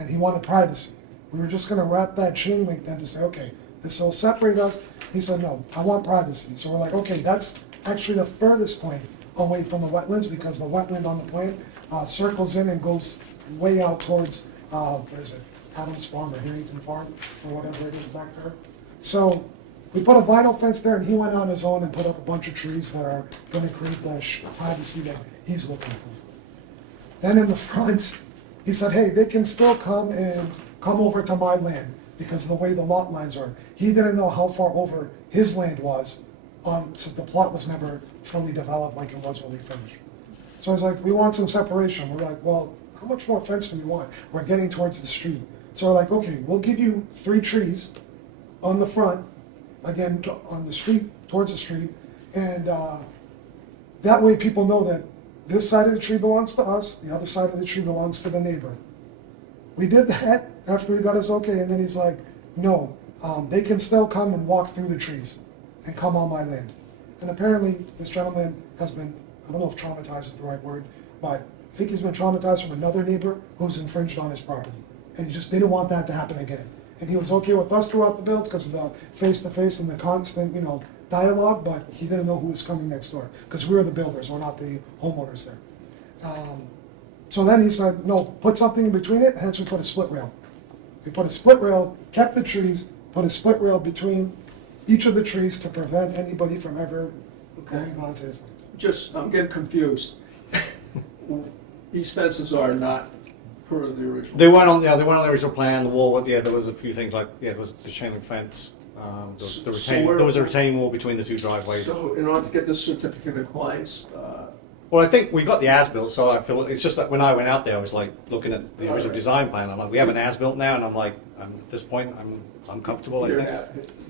And he wanted privacy. We were just gonna wrap that chain link then to say, okay, this will separate us. He said, no, I want privacy. So we're like, okay, that's actually the furthest point away from the wetlands, because the wetland on the plan circles in and goes way out towards, what is it, Adams Farm or Harrington Farm, or whatever it is back there. So we put a vinyl fence there, and he went on his own and put up a bunch of trees that are gonna create the privacy that he's looking for. Then in the front, he said, hey, they can still come over to my land, because of the way the lot lines are. He didn't know how far over his land was, so the plot was never fully developed like it was when we finished. So I was like, we want some separation. We're like, well, how much more fence do we want? We're getting towards the street. So we're like, okay, we'll give you 3 trees on the front, again, on the street, towards the street, and that way people know that this side of the tree belongs to us, the other side of the tree belongs to the neighbor. We did that after he got us okay, and then he's like, no, they can still come and walk through the trees and come on my land. And apparently this gentleman has been, I don't know if traumatized is the right word, but I think he's been traumatized from another neighbor who's infringed on his property. And he just didn't want that to happen again. And he was okay with us throughout the build because of the face-to-face and the constant, dialogue, but he didn't know who was coming next door, because we were the builders, we're not the homeowners there. So then he said, no, put something in between it, hence we put a split rail. We put a split rail, kept the trees, put a split rail between each of the trees to prevent anybody from ever going onto his land. I'm getting confused. These fences are not per the original. They weren't on the original plan. The wall, there was a few things like, it was the chain link fence. There was a retaining wall between the 2 driveways. So in order to get this certificate of compliance, Well, I think we got the as-built, so I feel, it's just that when I went out there, I was like looking at the original design plan. I'm like, we have an as-built now, and I'm like, at this point, I'm comfortable, I think.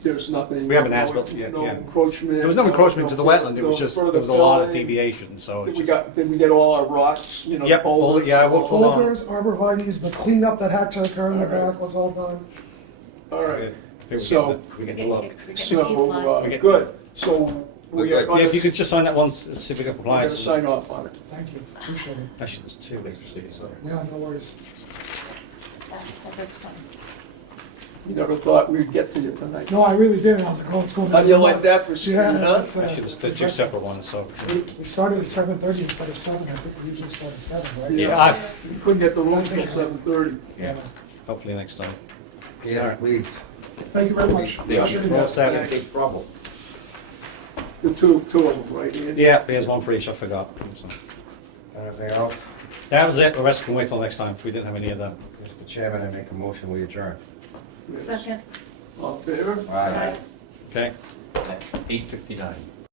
there's nothing. We have an as-built, yeah. No encroachment. There was no encroachment to the wetland, it was just, there was a lot of deviation, so. Did we get all our rocks, Yep, I walked all on. Boulders, arborvitaes, the cleanup that had to occur in the back was all done. All right. So, we get the look. So, good. So, we are going Yeah, if you could just sign that one certificate of We're going to compliance. sign off on it. Thank you, appreciate it. Actually, there's 2. Yeah, no worries. As fast as I've ever seen. You never thought we'd get to you tonight. No, I really didn't. I was like, oh, it's going to How do you like that for speed, Yeah, huh? that's Actually, there's 2 separate ones, so. We started at 7:30 instead of 7. I think we usually start at 7, right? Yeah, You couldn't get the room till 7:30. Yeah, hopefully next time. Yes, please. Thank you very much. Yeah. Appreciate it. Well said. You're in big trouble. The two of them, right, Ian? Yeah, here's one for each, I forgot. So. Anything else? That was it, the rest can wait till next time, if we didn't have any of them. Mr. Chairman, I make a motion, we adjourn. Yes. Second. All in favor? Aye. Okay? At 8:59.